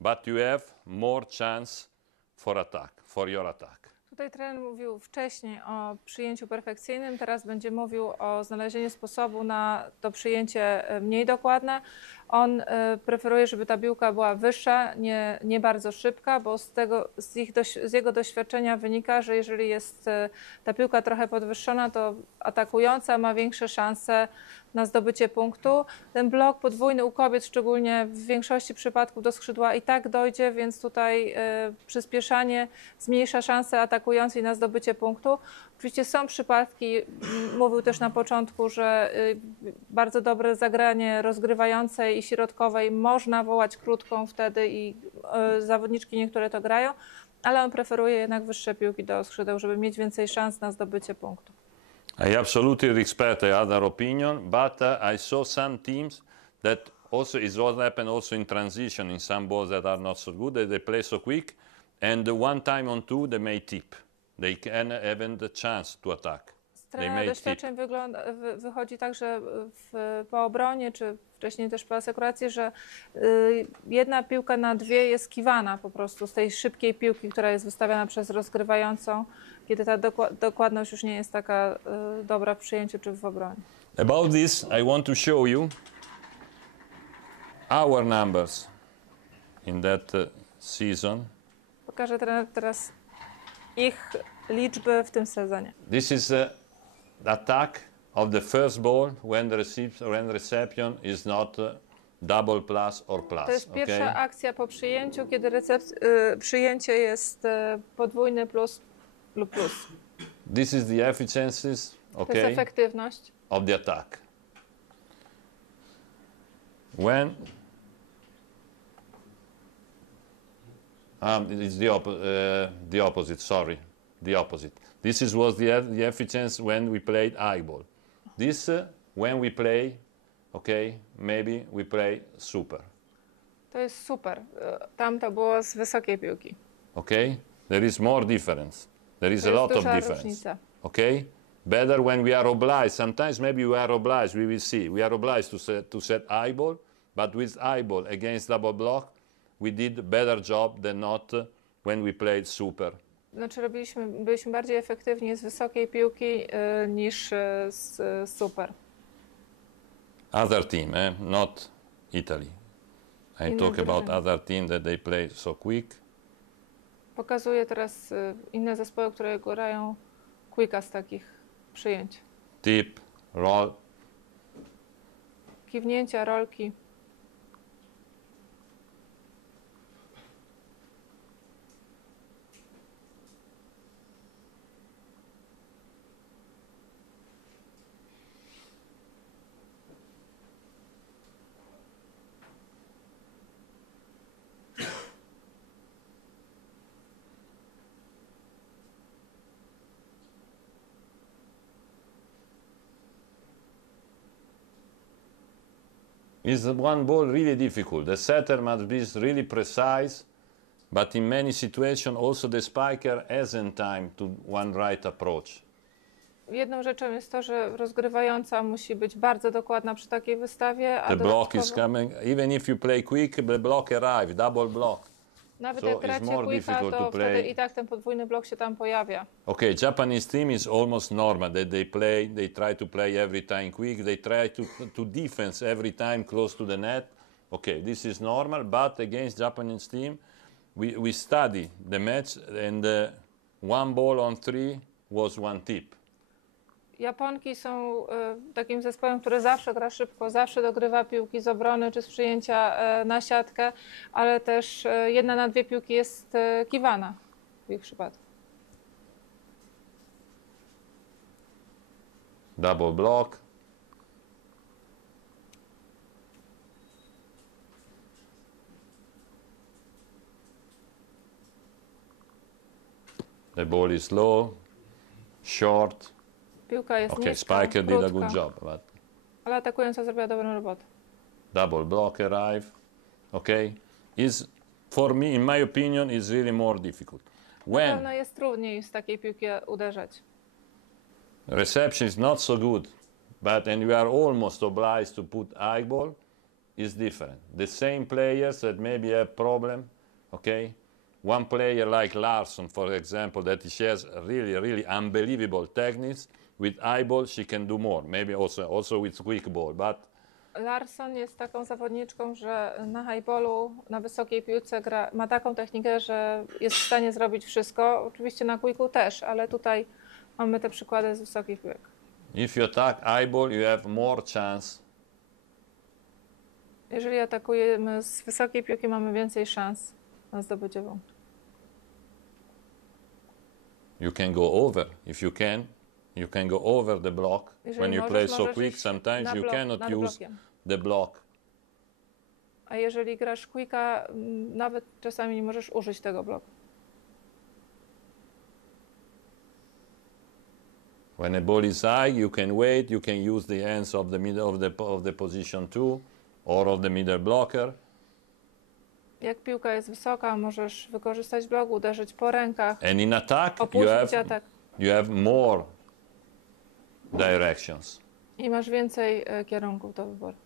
but you have more chance for attack, for your attack. Tutaj trener mówił wcześniej o przyjęciu perfekcyjnym, teraz będzie mówił o znalezieniu sposobu na to przyjęcie mniej dokładne. On preferuje, żeby ta piłka była wyższa, nie bardzo szybka, bo z jego doświadczenia wynika, że jeżeli jest ta piłka trochę podwyższona, to atakująca ma większe szanse na zdobycie punktu. Ten blok podwójny u kobiet, szczególnie w większości przypadków do skrzydła i tak dojdzie, więc tutaj przyspieszanie zmniejsza szanse atakującej na zdobycie punktu. Oczywiście są przypadki, mówił też na początku, że bardzo dobre zagranie rozgrywającej i środkowej można wołać krótką wtedy i zawodniczki niektóre to grają, ale on preferuje jednak wyższe piłki do skrzydeł, żeby mieć więcej szans na zdobycie punktu. I absolutely respect the other opinion, but I saw some teams that also is what happened also in transition in some balls that are not so good, that they play so quick, and the one time on two they may tip. They can have the chance to attack. Z trenera doświadczeń wychodzi tak, że po obronie, czy wcześniej też po asekuracji, że jedna piłka na dwie jest kiwana po prostu z tej szybkiej piłki, która jest wystawiana przez rozgrywającą, kiedy ta dokładność już nie jest taka dobra w przyjęciu czy w obronie. About this, I want to show you our numbers in that season. Pokażę trener teraz ich liczby w tym sezonie. This is the attack of the first ball when the reception is not double plus or plus. To jest pierwsza akcja po przyjęciu, kiedy przyjęcie jest podwójny plus lub plus. This is the efficiencies, To jest efektywność of the attack. When it's the opposite. Sorry, the opposite. This was the efficiency when we played high ball. This when we play, maybe we play super. to jest super. Tam to było z wysokiej piłki. There is more difference. There is a lot of difference. Różnica. Better when we are obliged. Sometimes maybe we are obliged. We will see. We are obliged to set high ball, but with high ball against double block, we did a better job than not when we played super. Znaczy byliśmy bardziej efektywni z wysokiej piłki niż z super. Other team, not Italy. I talk about other team that they play so quick. Pokazuję teraz inne zespoły, które grają quicka z takich przyjęć. Tip, roll. Kiwnięcia, rolki. Is one ball really difficult? The setter must be really precise, but in many situations also the spiker hasn't time to one right approach. Jedną rzeczą jest to, że rozgrywająca musi być bardzo dokładna przy takiej wystawie, a The block is coming. Even if you play quick, the block arrives, double block. nawet so jak it's gracie more quicka, difficult to to wtedy play. i tak ten podwójny blok się tam pojawia. Japanese team is almost normal that they try to play every time quick, they try to defense every time close to the net. This is normal, but against Japanese team, we study the match and one ball on three was one tip. Japonki są takim zespołem, który zawsze gra szybko, zawsze dogrywa piłki z obrony czy z przyjęcia na siatkę, ale też jedna na dwie piłki jest kiwana w ich przypadku. Double block. The ball is low, short. Piłka jest niska, Spiker did a krótka, good job, but ale atakująca zrobiła dobrą robotę. double block arrive. For me, in my opinion, is really more difficult. Na pewno jest trudniej z takiej piłki uderzać. Reception is not so good, but and you are almost obliged to put high ball, is different. The same players that maybe have problem, one player like Larsson, for example, that he has really unbelievable techniques, with high ball she can do more, maybe also with quick ball, but Larsson jest taką zawodniczką, że na highballu, na wysokiej piłce ma taką technikę, że jest w stanie zrobić wszystko. Oczywiście na quicku też, ale tutaj mamy te przykłady z wysokich piłek. if you attack high ball, you have more chance. Jeżeli atakujemy z wysokiej piłki, mamy więcej szans na zdobycie punktu. You can go over, if you can go over the block. Jeżeli When you play so możesz quick, iść sometimes you cannot nad use blokiem. the block. A jeżeli grasz quicka, nawet czasami nie możesz użyć tego bloku. When the ball is high, you can wait, you can use the hands of the middle of the position 2 or of the middle blocker. Jak piłka jest wysoka, możesz wykorzystać blok, uderzyć po rękach, And in attack, opuścić atak you have more directions. i masz więcej kierunków do wyboru.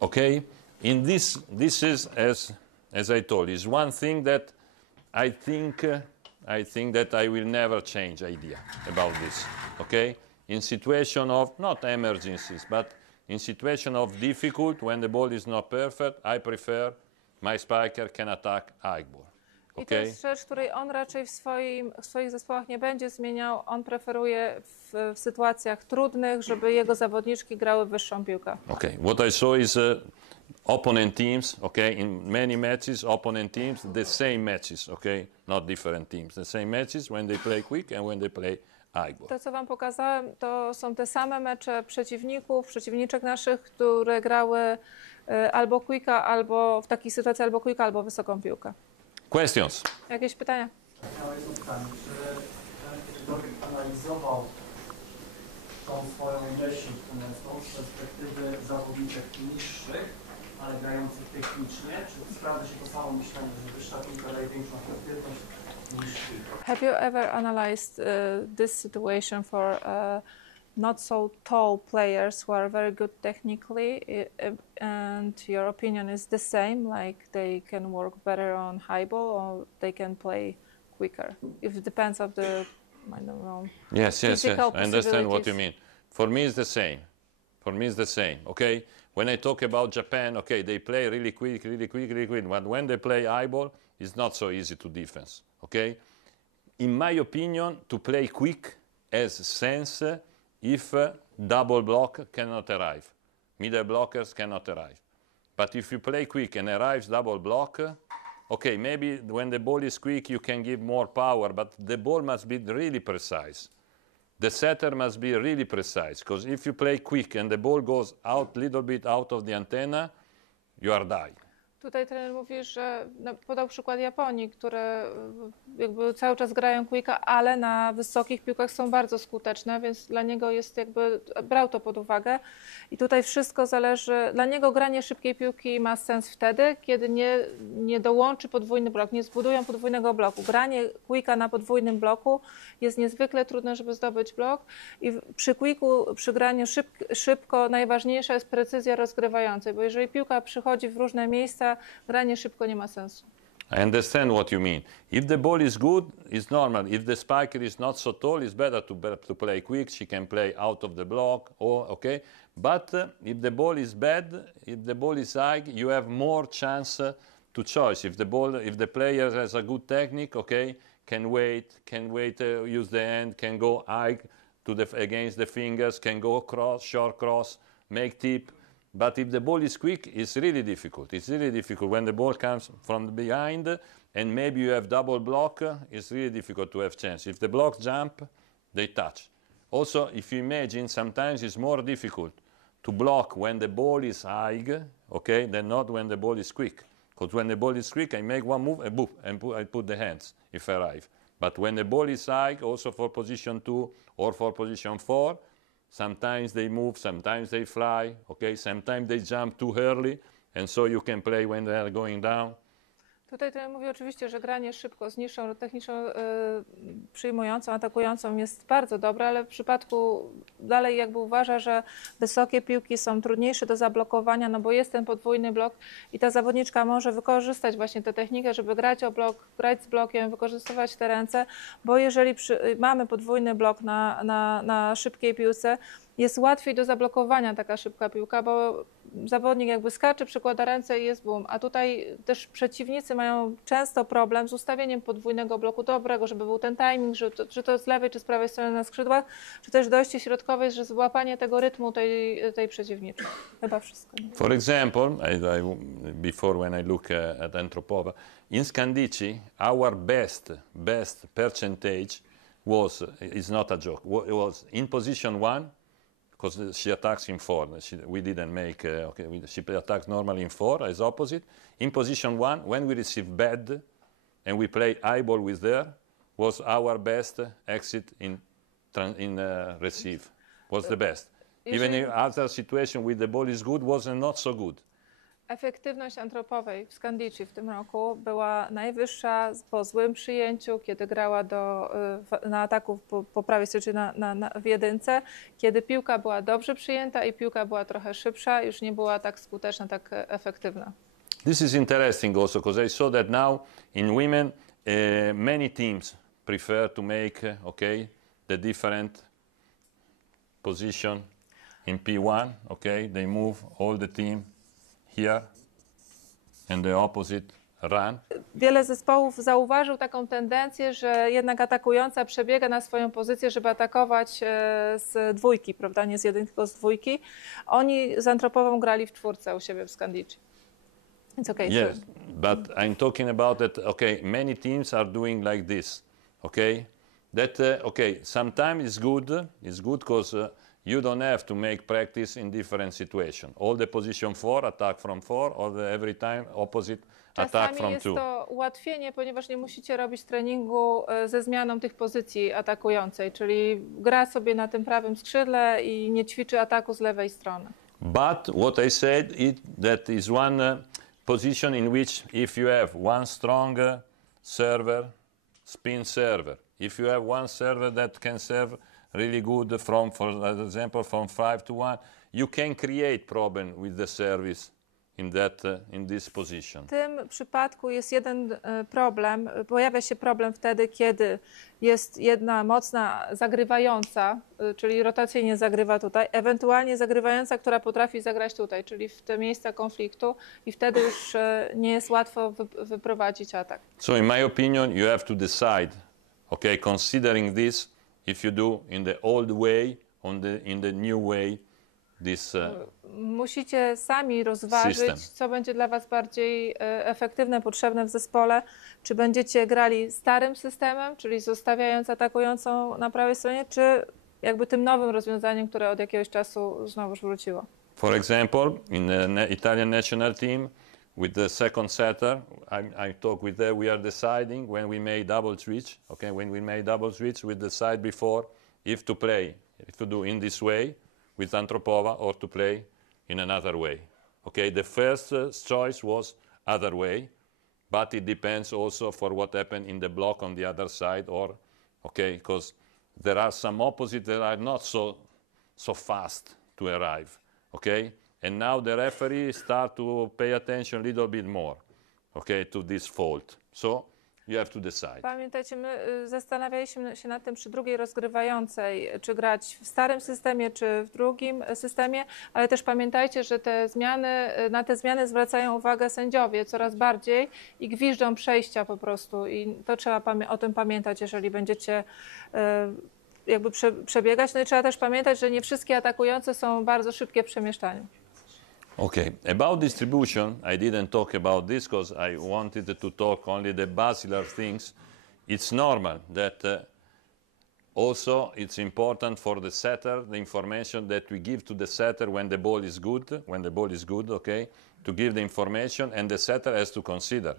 Okay, in this is as I told, is one thing that I think that I will never change idea about this. Okay, in situation of not emergencies, but in situation of difficult when the ball is not perfect, I prefer my spiker can attack high ball. I to Okay, jest rzecz, której on raczej w swoich zespołach nie będzie zmieniał. On preferuje w sytuacjach trudnych, żeby jego zawodniczki grały wyższą piłkę. okay. What I saw is opponent teams. Okay, in many matches, opponent teams, the same matches. Okay, not different teams, the same matches when they play quick and when they play high ball. To, co wam pokazałem, to są te same mecze przeciwniczek naszych, które grały albo quicka, albo w takiej sytuacji albo quicka, albo wysoką piłkę. Questions? Jakieś pytania? Miałem jedno pytanie, czy ktokolwiek analizował tą swoją myśl trenerską z perspektywy zawodniczek niższych, ale grających technicznie, czy sprawdza się to samo myślenie, że wyższa piłka daje większą efektywność niż piłka? Have you ever analyzed this situation for not so tall players who are very good technically, and your opinion is the same, like they can work better on high ball or they can play quicker? If it depends of the, I don't know. Yes. Physical I understand what you possibilities. mean. For me, it's the same. Okay. When I talk about Japan, okay, they play really quick. But when they play high ball, it's not so easy to defense. Okay. In my opinion, to play quick has sense if double block cannot arrive, middle blockers cannot arrive. But if you play quick and arrives double block, okay, maybe when the ball is quick you can give more power, but the ball must be really precise. The setter must be really precise, because if you play quick and the ball goes out little bit out of the antenna, you are dying. Tutaj trener mówi, że podał przykład Japonii, które jakby cały czas grają quicka, ale na wysokich piłkach są bardzo skuteczne, więc dla niego jest jakby, brał to pod uwagę. I tutaj wszystko zależy, dla niego granie szybkiej piłki ma sens wtedy, kiedy nie dołączy podwójny blok, nie zbudują podwójnego bloku. Granie quicka na podwójnym bloku jest niezwykle trudne, żeby zdobyć blok i przy quicku, przy graniu szybko najważniejsza jest precyzja rozgrywającej, bo jeżeli piłka przychodzi w różne miejsca, granie szybko nie ma sensu. I understand what you mean. If the ball is good, it's normal. If the spiker is not so tall, it's better to play quick. She can play out of the block, okay? But if the ball is bad, if the ball is high, you have more chance to choice. If the player has a good technique, okay, can wait, use the hand, can go high against the fingers, can go cross, short cross, make tip. But if the ball is quick, it's really difficult. It's really difficult when the ball comes from behind and maybe you have double block, it's really difficult to have chance. If the blocks jump, they touch. Also, if you imagine, sometimes it's more difficult to block when the ball is high, okay, than not when the ball is quick. Because when the ball is quick, I make one move and boom, and I put the hands if I arrive. But when the ball is high, also for position 2 or for position 4, sometimes they move, sometimes they fly, okay? Sometimes they jump too early, and so you can play when they are going down. Tutaj trener mówi oczywiście, że granie szybko z niższą techniczną przyjmującą, atakującą jest bardzo dobre, ale w przypadku dalej jakby uważa, że wysokie piłki są trudniejsze do zablokowania, no bo jest ten podwójny blok i ta zawodniczka może wykorzystać właśnie tę technikę, żeby grać o blok, grać z blokiem, wykorzystywać te ręce, bo jeżeli mamy podwójny blok na szybkiej piłce, jest łatwiej do zablokowania taka szybka piłka, bo zawodnik jakby skacze, przykłada ręce i jest boom. A tutaj też przeciwnicy mają często problem z ustawieniem podwójnego bloku dobrego, żeby był ten timing, czy to z lewej, czy z prawej strony na skrzydłach, czy też dojście środkowe, że złapanie tego rytmu tej przeciwniczej. Chyba wszystko. For example, before when I look at Antropova, in Scandici, our best percentage is not a joke, was in position 1, because she attacks in 4. We didn't make, she attacks normally in 4 as opposite. In position 1, when we receive bad and we play high ball with her, was our best exit in receive, was the best. Even in other situation with the ball is good, was not so good. Efektywność Antropowej w Scandici w tym roku była najwyższa po złym przyjęciu, kiedy grała na ataku po prawej stronie, czyli w jedynce, kiedy piłka była dobrze przyjęta i piłka była trochę szybsza, już nie była tak skuteczna, tak efektywna. This is interesting also because I saw that now in women many teams prefer to make the different position in P1. They move all the team here and the opposite run. Wiele zespołów zauważył taką tendencję, że jednak atakująca przebiega na swoją pozycję, żeby atakować z dwójki, prawda, nie z jedynki, tylko z dwójki. Oni z Antropową grali w czwórce u siebie w Scandici. It's okay. Yes, but I'm talking about that, many teams are doing like this, That, sometimes it's good because you don't have to make practice in different situations. All the position 4, attack from 4, or every time opposite, attack from 2. Czasami jest to ułatwienie, ponieważ nie musicie robić treningu ze zmianą tych pozycji atakującej, czyli gra sobie na tym prawym skrzydle i nie ćwiczy ataku z lewej strony. But what I said that is one position in which if you have one strong server, spin server, if you have one server that can serve really good for example, from 5 to 1, you can create problem with the service in this position. W tym przypadku jest jeden problem, pojawia się problem wtedy, kiedy jest jedna mocna zagrywająca, czyli rotacyjnie zagrywa tutaj, ewentualnie zagrywająca, która potrafi zagrać tutaj, czyli w te miejsca konfliktu i wtedy już nie jest łatwo wyprowadzić atak. So in my opinion, you have to decide, considering this, if you do in the old way, in the new way, this musicie sami rozważyć, system. Co będzie dla was bardziej efektywne, potrzebne w zespole. Czy będziecie grali starym systemem, czyli zostawiając atakującą na prawej stronie, czy jakby tym nowym rozwiązaniem, które od jakiegoś czasu znowuż wróciło. For example, in the Italian national team, with the second setter, I talk with them, we are deciding when we make double switch, when we make double switch, we decide before if to play, if to do in this way with Antropova or to play in another way. The first choice was other way, but it depends also for what happened in the block on the other side, or because there are some opposites that are not so fast to arrive, and now the referee start to pay attention a little bit more, to this fault. So you have to decide. Pamiętajcie, my zastanawialiśmy się nad tym przy drugiej rozgrywającej, czy grać w starym systemie, czy w drugim systemie, ale też pamiętajcie, że na te zmiany zwracają uwagę sędziowie coraz bardziej i gwiżdżą przejścia po prostu i to trzeba o tym pamiętać, jeżeli będziecie jakby przebiegać. No i trzeba też pamiętać, że nie wszystkie atakujące są bardzo szybkie w przemieszczaniu. About distribution, I didn't talk about this because I wanted to talk only the basilar things. It's normal that also it's important for the setter, the information that we give to the setter when the ball is good, to give the information and the setter has to consider,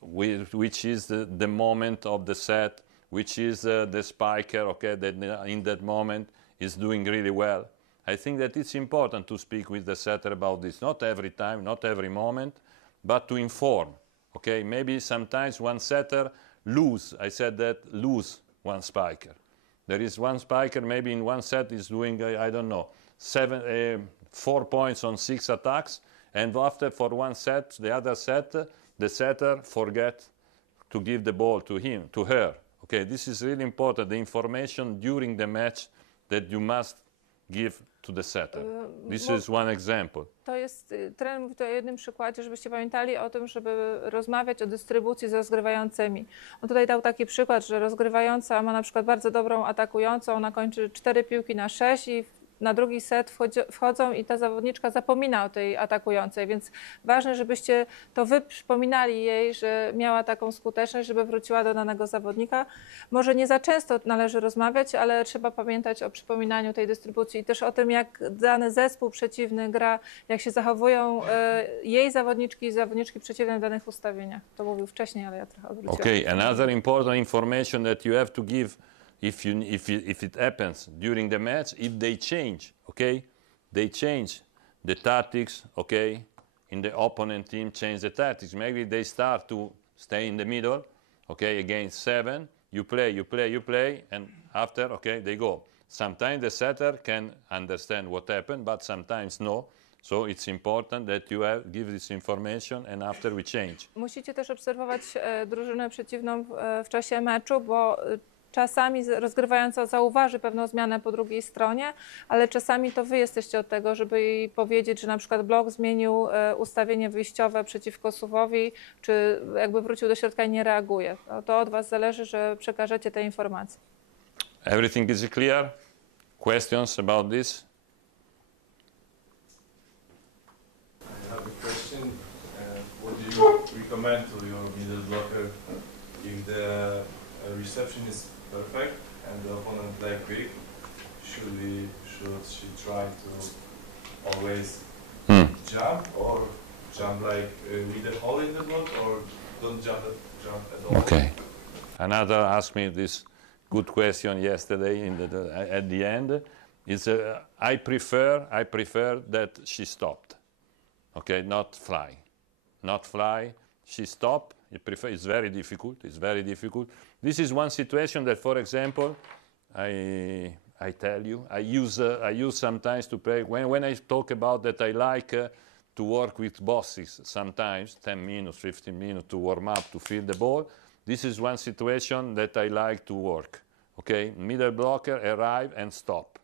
which is the moment of the set, which is the spiker, that in that moment is doing really well. I think that it's important to speak with the setter about this, not every time, not every moment, but to inform, Okay, maybe sometimes one setter I said that lose one spiker. There is one spiker maybe in one set is doing, I don't know, 4 points on 6 attacks, and after for one set, the other set, the setter forget to give the ball to him, to her. Okay, this is really important, the information during the match that you must give to the setter. This is one example. To jest, trener mówi tutaj o jednym przykładzie, żebyście pamiętali o tym, żeby rozmawiać o dystrybucji z rozgrywającymi. On tutaj dał taki przykład, że rozgrywająca ma na przykład bardzo dobrą atakującą, ona kończy 4 piłki na 6 i na drugi set wchodzą i ta zawodniczka zapomina o tej atakującej, więc ważne, żebyście to wy przypominali jej, że miała taką skuteczność, żeby wróciła do danego zawodnika. Może nie za często należy rozmawiać, ale trzeba pamiętać o przypominaniu tej dystrybucji i też o tym, jak dany zespół przeciwny gra, jak się zachowują jej zawodniczki i zawodniczki przeciwne w danych ustawieniach. To mówił wcześniej, ale ja trochę odwróciłam. Okay, another important information that you have to give if it happens during the match, if they change, okay? They change the tactics, okay? In the opponent team change the tactics. Maybe they start to stay in the middle, okay? Against 7, you play, and after, okay, they go. Sometimes the setter can understand what happened, but sometimes no. So it's important that you give this information and after we change. Musicie też obserwować drużynę przeciwną w czasie meczu, bo czasami rozgrywająca zauważy pewną zmianę po drugiej stronie, ale czasami to wy jesteście od tego, żeby jej powiedzieć, że na przykład blok zmienił ustawienie wyjściowe przeciwko suwowi, czy jakby wrócił do środka i nie reaguje. To od was zależy, że przekażecie te informacje. Everything is clear? Questions about this? I have a question. What do you recommend to your middle blocker if the reception is perfect and the opponent play quick? Should she try to always jump or jump like with a hole in the block, or don't jump at all? Okay. Another asked me this good question yesterday at the end. Is I prefer that she stopped. Okay, not fly. She stopped. It's very difficult. This is one situation that, for example, I tell you, I use sometimes to play, when I talk about that I like to work with bosses sometimes, 10 minutes, 15 minutes to warm up, to feel the ball. This is one situation that I like to work, okay? Middle blocker, arrive and stop,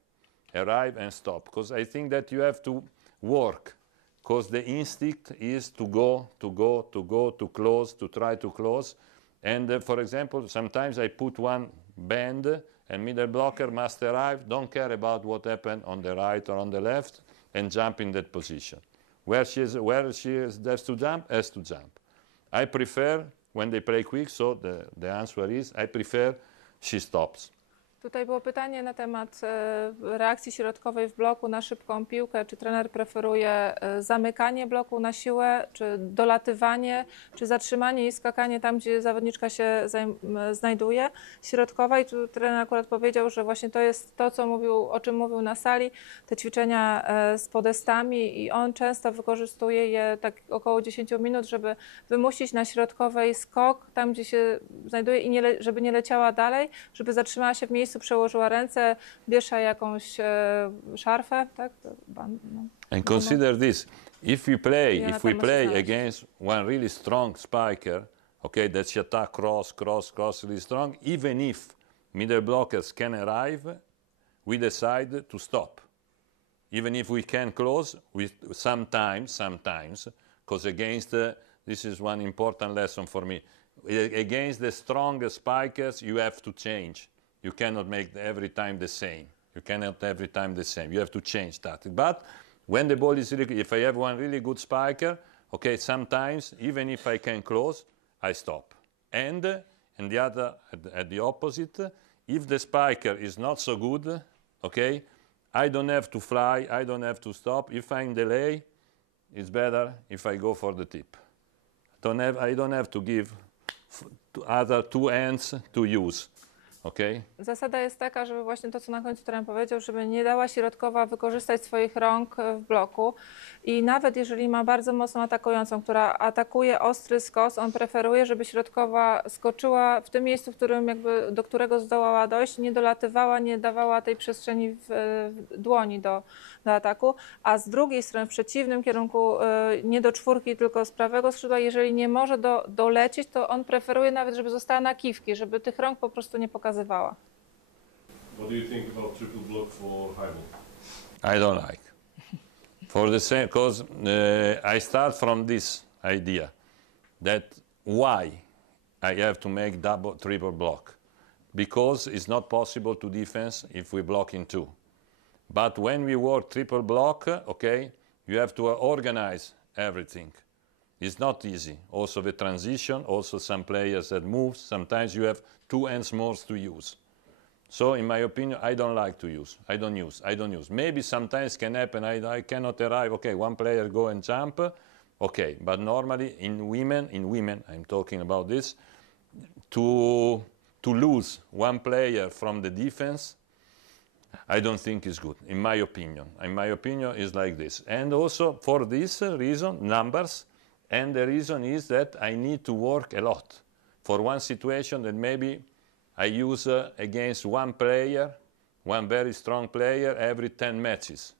because I think that you have to work, because the instinct is to go, to close, to try to close. And for example, sometimes I put one band and middle blocker must arrive, don't care about what happened on the right or on the left, and jump in that position. Where she has to jump, has to jump. I prefer when they play quick, so the answer is I prefer she stops. Tutaj było pytanie na temat reakcji środkowej w bloku na szybką piłkę. Czy trener preferuje zamykanie bloku na siłę, czy dolatywanie, czy zatrzymanie i skakanie tam, gdzie zawodniczka się znajduje środkowa. I tu trener akurat powiedział, że właśnie to jest to, o czym mówił na sali, te ćwiczenia z podestami i on często wykorzystuje je tak około 10 minut, żeby wymusić na środkowej skok tam, gdzie się znajduje i żeby nie leciała dalej, żeby zatrzymała się w miejscu, przełożyła ręce, wiesza jakąś szarfę, tak? And consider this, if we play against one really strong spiker, okay, that she attack cross really strong, even if middle blockers can arrive, we decide to stop. Even if we can close, sometimes, because against, this is one important lesson for me, against the strong spikers, you have to change. You cannot make every time the same. You have to change that. But when the ball is really, if I have one really good spiker, okay, sometimes even if I can close, I stop. And the other, at the opposite, if the spiker is not so good, okay, I don't have to fly, I don't have to stop. If I'm delay, it's better if I go for the tip. I don't have to give other two hands to use. okay? Zasada jest taka, żeby właśnie to, co na końcu trener powiedział, żeby nie dała środkowa wykorzystać swoich rąk w bloku i nawet jeżeli ma bardzo mocną atakującą, która atakuje ostry skos, on preferuje, żeby środkowa skoczyła w tym miejscu, w którym jakby, do którego zdołała dojść, nie dolatywała, nie dawała tej przestrzeni w dłoni do ataku, a z drugiej strony w przeciwnym kierunku, nie do czwórki, tylko z prawego skrzydła, jeżeli nie może dolecieć, to on preferuje nawet, żeby została na kiwki, żeby tych rąk po prostu nie pokazywała. What do you think about triple block for high ball? I don't like. For the same, because I start from this idea that why I have to make double, triple block? Because it's not possible to defense if we block in two. But when we work triple block, okay, you have to organize everything. It's not easy. Also the transition, also some players that move. Sometimes you have two hands more to use. So in my opinion, I don't like to use. I don't use. Maybe sometimes can happen, I cannot arrive. Okay, one player go and jump. Okay, but normally in women, I'm talking about this, to lose one player from the defense, I don't think it's good, in my opinion. In my opinion, it's like this. And also for this reason, numbers, and the reason is that I need to work a lot. For one situation that maybe I use against one player, one very strong player, every 10 matches.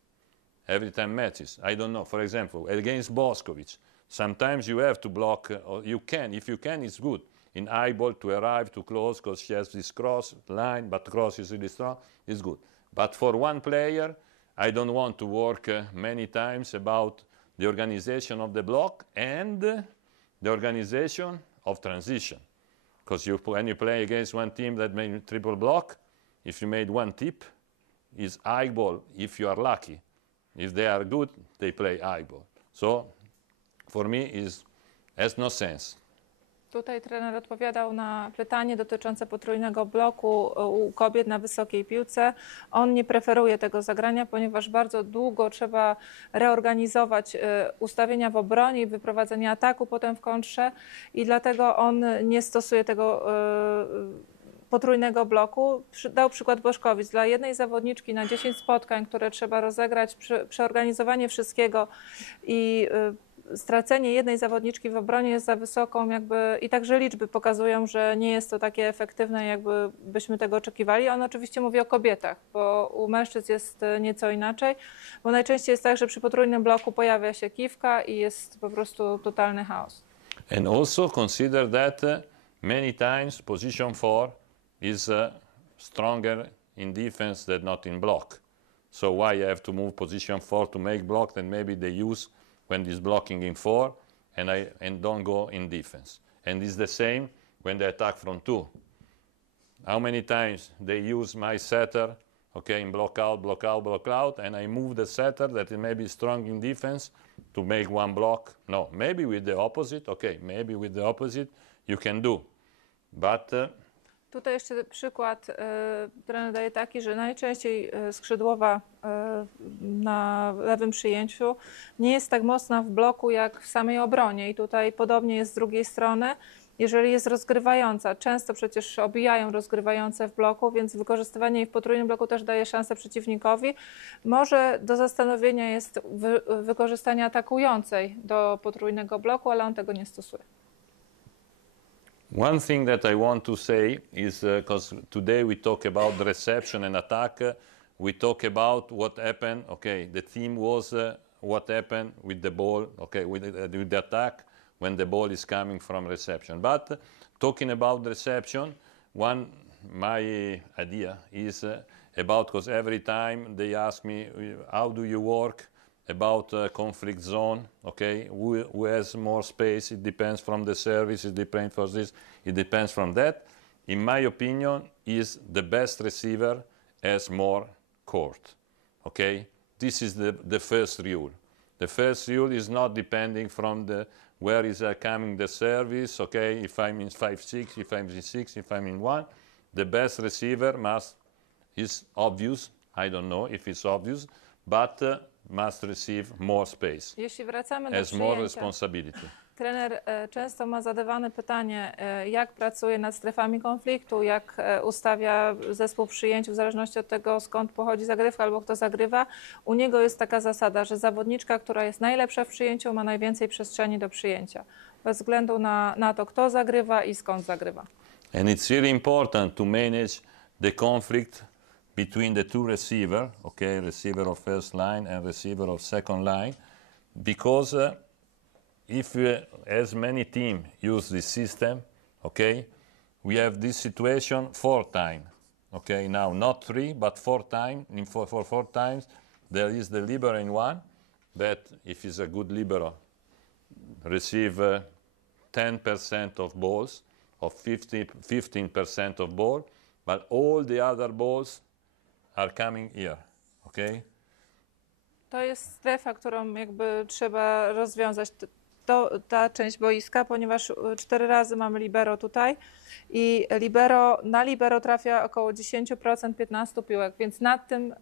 Every 10 matches. I don't know. For example, against Boskovic, sometimes you have to block, or you can. If you can, it's good. In high ball to arrive too close because she has this cross line, but cross is really strong, it's good. But for one player, I don't want to work many times about the organization of the block and the organization of transition. Because when you play against one team that made triple block, if you made one tip, it's high ball if you are lucky. If they are good, they play high ball. So for me, it has no sense. Tutaj trener odpowiadał na pytanie dotyczące potrójnego bloku u kobiet na wysokiej piłce. On nie preferuje tego zagrania, ponieważ bardzo długo trzeba reorganizować ustawienia w obronie i wyprowadzenie ataku potem w kontrze i dlatego on nie stosuje tego potrójnego bloku. Dał przykład Boszkowic. Dla jednej zawodniczki na 10 spotkań, które trzeba rozegrać, przeorganizowanie wszystkiego i stracenie jednej zawodniczki w obronie jest za wysoką, jakby i także liczby pokazują, że nie jest to takie efektywne, jakby byśmy tego oczekiwali. On oczywiście mówi o kobietach, bo u mężczyzn jest nieco inaczej, bo najczęściej jest tak, że przy potrójnym bloku pojawia się kiwka i jest po prostu totalny chaos. And also consider that many times position 4 is stronger in defense than not in block. So why you have to move position 4 to make block, then maybe they use when he's blocking in 4 and don't go in defense. And it's the same when they attack from 2. How many times they use my setter, okay, in block out, and I move the setter that is maybe strong in defense to make one block? No, maybe with the opposite, okay, maybe with the opposite you can do. But tutaj jeszcze przykład trener daje taki, że najczęściej skrzydłowa na lewym przyjęciu nie jest tak mocna w bloku jak w samej obronie i tutaj podobnie jest z drugiej strony. Jeżeli jest rozgrywająca, często przecież obijają rozgrywające w bloku, więc wykorzystywanie jej w potrójnym bloku też daje szansę przeciwnikowi. Może do zastanowienia jest wykorzystanie atakującej do potrójnego bloku, ale on tego nie stosuje. one thing that I want to say is, because today we talk about the reception and attack, we talk about what happened, okay, the theme was what happened with the ball, okay, with the attack when the ball is coming from reception. But talking about reception, my idea is about, because every time they ask me, how do you work about conflict zone, okay, who has more space, it depends from the service, it depends for this, it depends from that. In my opinion, is the best receiver has more court, okay? This is the first rule. The first rule is not depending from where is coming the service, okay, if I'm in 5-6, if I'm in 6, if I'm in 1, the best receiver is obvious, I don't know if it's obvious, but must receive more space, Jeśli wracamy do has more przyjęcia, responsibility. Trener często ma zadawane pytanie, jak pracuje nad strefami konfliktu, jak ustawia zespół przyjęciu w zależności od tego, skąd pochodzi zagrywka albo kto zagrywa. U niego jest taka zasada, że zawodniczka, która jest najlepsza w przyjęciu, ma najwięcej przestrzeni do przyjęcia, bez względu na to, kto zagrywa i skąd zagrywa. And it's really important to manage the conflict between the two receivers, okay, receiver of first line and receiver of second line, because if as many teams use this system, okay, we have this situation 4 times, okay, now not 3 but 4 times, for 4 times there is the libero in one, that if he's a good libero, receive 10% of balls, of 15% of ball, but all the other balls are coming here, okay? To jest strefa, którą jakby trzeba rozwiązać, ta część boiska, ponieważ 4 razy mamy libero tutaj i na libero trafia około 10%, 15 piłek, więc nad tym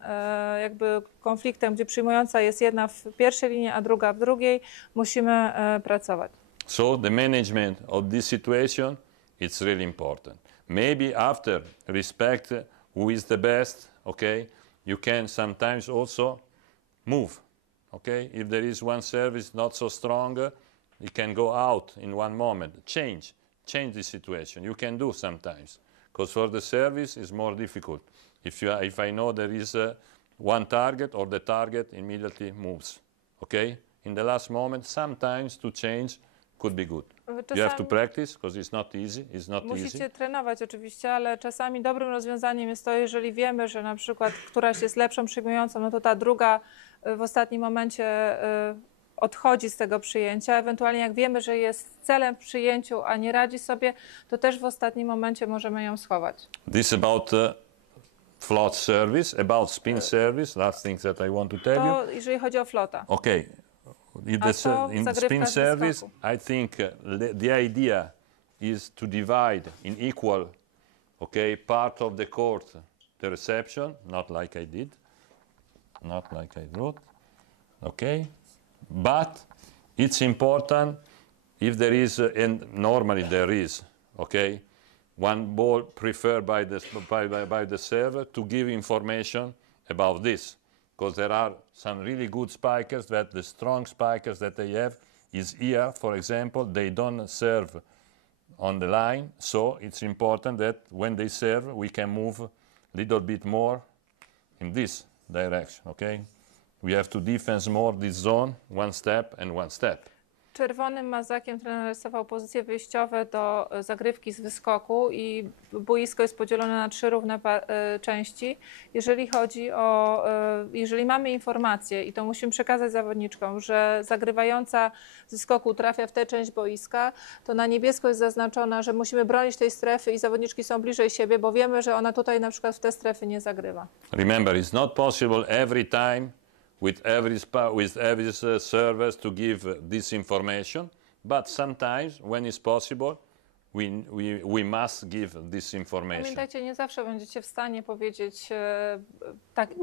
jakby konfliktem, gdzie przyjmująca jest jedna w pierwszej linii, a druga w drugiej, musimy pracować. So the management of this situation, it's really important. Maybe after respect who is the best, okay, you can sometimes also move, okay? If there is one service not so strong, you can go out in one moment, change the situation. You can do sometimes, because for the service it's more difficult. If I know there is one target, or the target immediately moves, okay? In the last moment, sometimes to change could be good. You have to practice, because it's not easy. Musicie trenować oczywiście, ale czasami dobrym rozwiązaniem jest to, jeżeli wiemy, że na przykład któraś jest lepszą przyjmującą, no to ta druga w ostatnim momencie odchodzi z tego przyjęcia. Ewentualnie jak wiemy, że jest celem w przyjęciu, a nie radzi sobie, to też w ostatnim momencie możemy ją schować. This about float service, about spin service, last thing that I want to tell you. To jeżeli chodzi o flota. Okay. In spin service, I think the idea is to divide in equal, okay, part of the court, the reception, not like I did, not like I wrote, okay, but it's important if there is, and normally there is, okay, one ball preferred by the server to give information about this. Because there are some really good spikers, that the strong spikers that they have is here, for example, they don't serve on the line, so it's important that when they serve, we can move a little bit more in this direction, okay? We have to defense more this zone, one step and one step. Czerwonym mazakiem trener rysował pozycje wyjściowe do zagrywki z wyskoku i boisko jest podzielone na 3 równe części. Jeżeli chodzi o, jeżeli mamy informację i to musimy przekazać zawodniczkom, że zagrywająca z wyskoku trafia w tę część boiska, to na niebiesko jest zaznaczona, że musimy bronić tej strefy i zawodniczki są bliżej siebie, bo wiemy, że ona tutaj na przykład w te strefy nie zagrywa. Remember, it's not possible every time with every servers to give this information, but sometimes when it's possible, we must give this information. Pamiętajcie, nie zawsze będziecie w stanie powiedzieć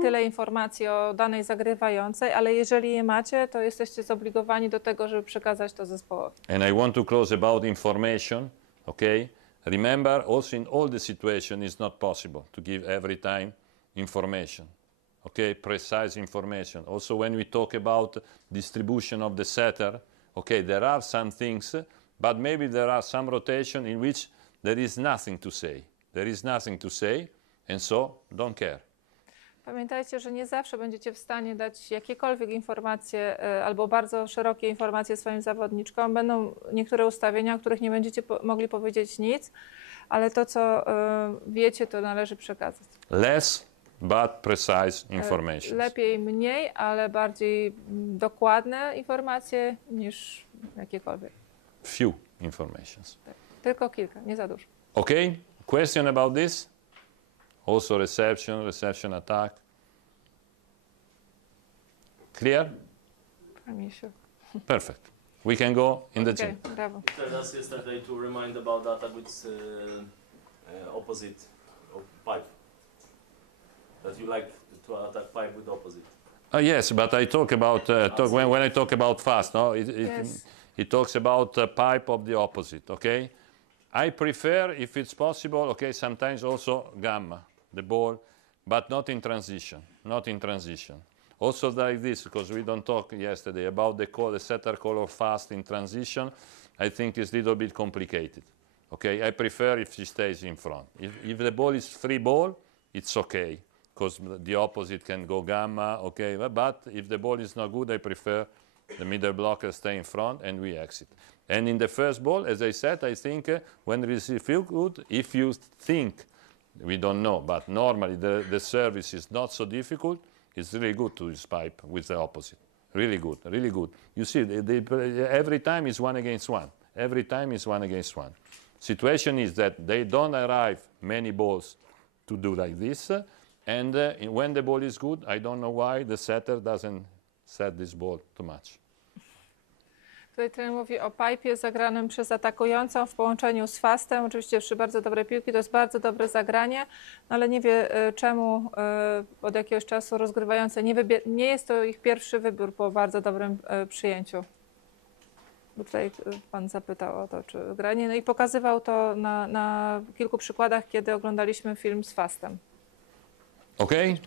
tyle informacji o danej zagrywającej, ale jeżeli je macie, to jesteście zobligowani do tego, żeby przekazać to zespołowi. And I want to close about information, okay? Remember, also in all the situations, it's not possible to give every time information. Okay, precise information. Also, when we talk about distribution of the setter, okay, there are some things, but maybe there are some rotation in which there is nothing to say. There is nothing to say, and so don't care. Pamiętajcie, że nie zawsze będziecie w stanie dać jakiekolwiek informacje albo bardzo szerokie informacje swoim zawodniczkom. Będą niektóre ustawienia, o których nie będziecie mogli powiedzieć nic, ale to, co wiecie, to należy przekazać. Less but precise information. Lepiej mniej, ale bardziej dokładne informacje niż jakiekolwiek. Few informations. Tak. Tylko kilka, nie za dużo. Okay, question about this? Also reception attack. Clear? Perfect. We can go in the gym. Brawo. You told us yesterday to remind about Atak with opposite of pipe. That you like to attack pipe with opposite. Yes, but I talk about when I talk about fast. No, Yes. he talks about a pipe of the opposite, okay? I prefer, if it's possible, okay, sometimes also gamma, the ball, but not in transition, not in transition. Also like this, because we don't talk yesterday about the setter color fast in transition, I think it's a little bit complicated. Okay, I prefer if she stays in front. If the ball is free ball, it's okay, because the opposite can go gamma, okay, but if the ball is not good, I prefer the middle blocker stay in front and we exit. And in the first ball, as I said, I think when it feels good, if you think, we don't know, but normally the service is not so difficult, it's really good to use pipe with the opposite. Really good, really good. You see, every time is 1 against 1. Every time is 1 against 1. Situation is that they don't arrive many balls to do like this, and when the ball is good, I don't know why the setter doesn't set this ball too much. Tutaj trener mówi o pipe'ie zagranym przez atakującą w połączeniu z fastem. Oczywiście przy bardzo dobrej piłki to jest bardzo dobre zagranie, no ale nie wie czemu od jakiegoś czasu rozgrywający nie jest to ich pierwszy wybór po bardzo dobrym przyjęciu. Bo tutaj pan zapytał o to, czy granie, no i pokazywał to na kilku przykładach, kiedy oglądaliśmy film z fastem. Okay?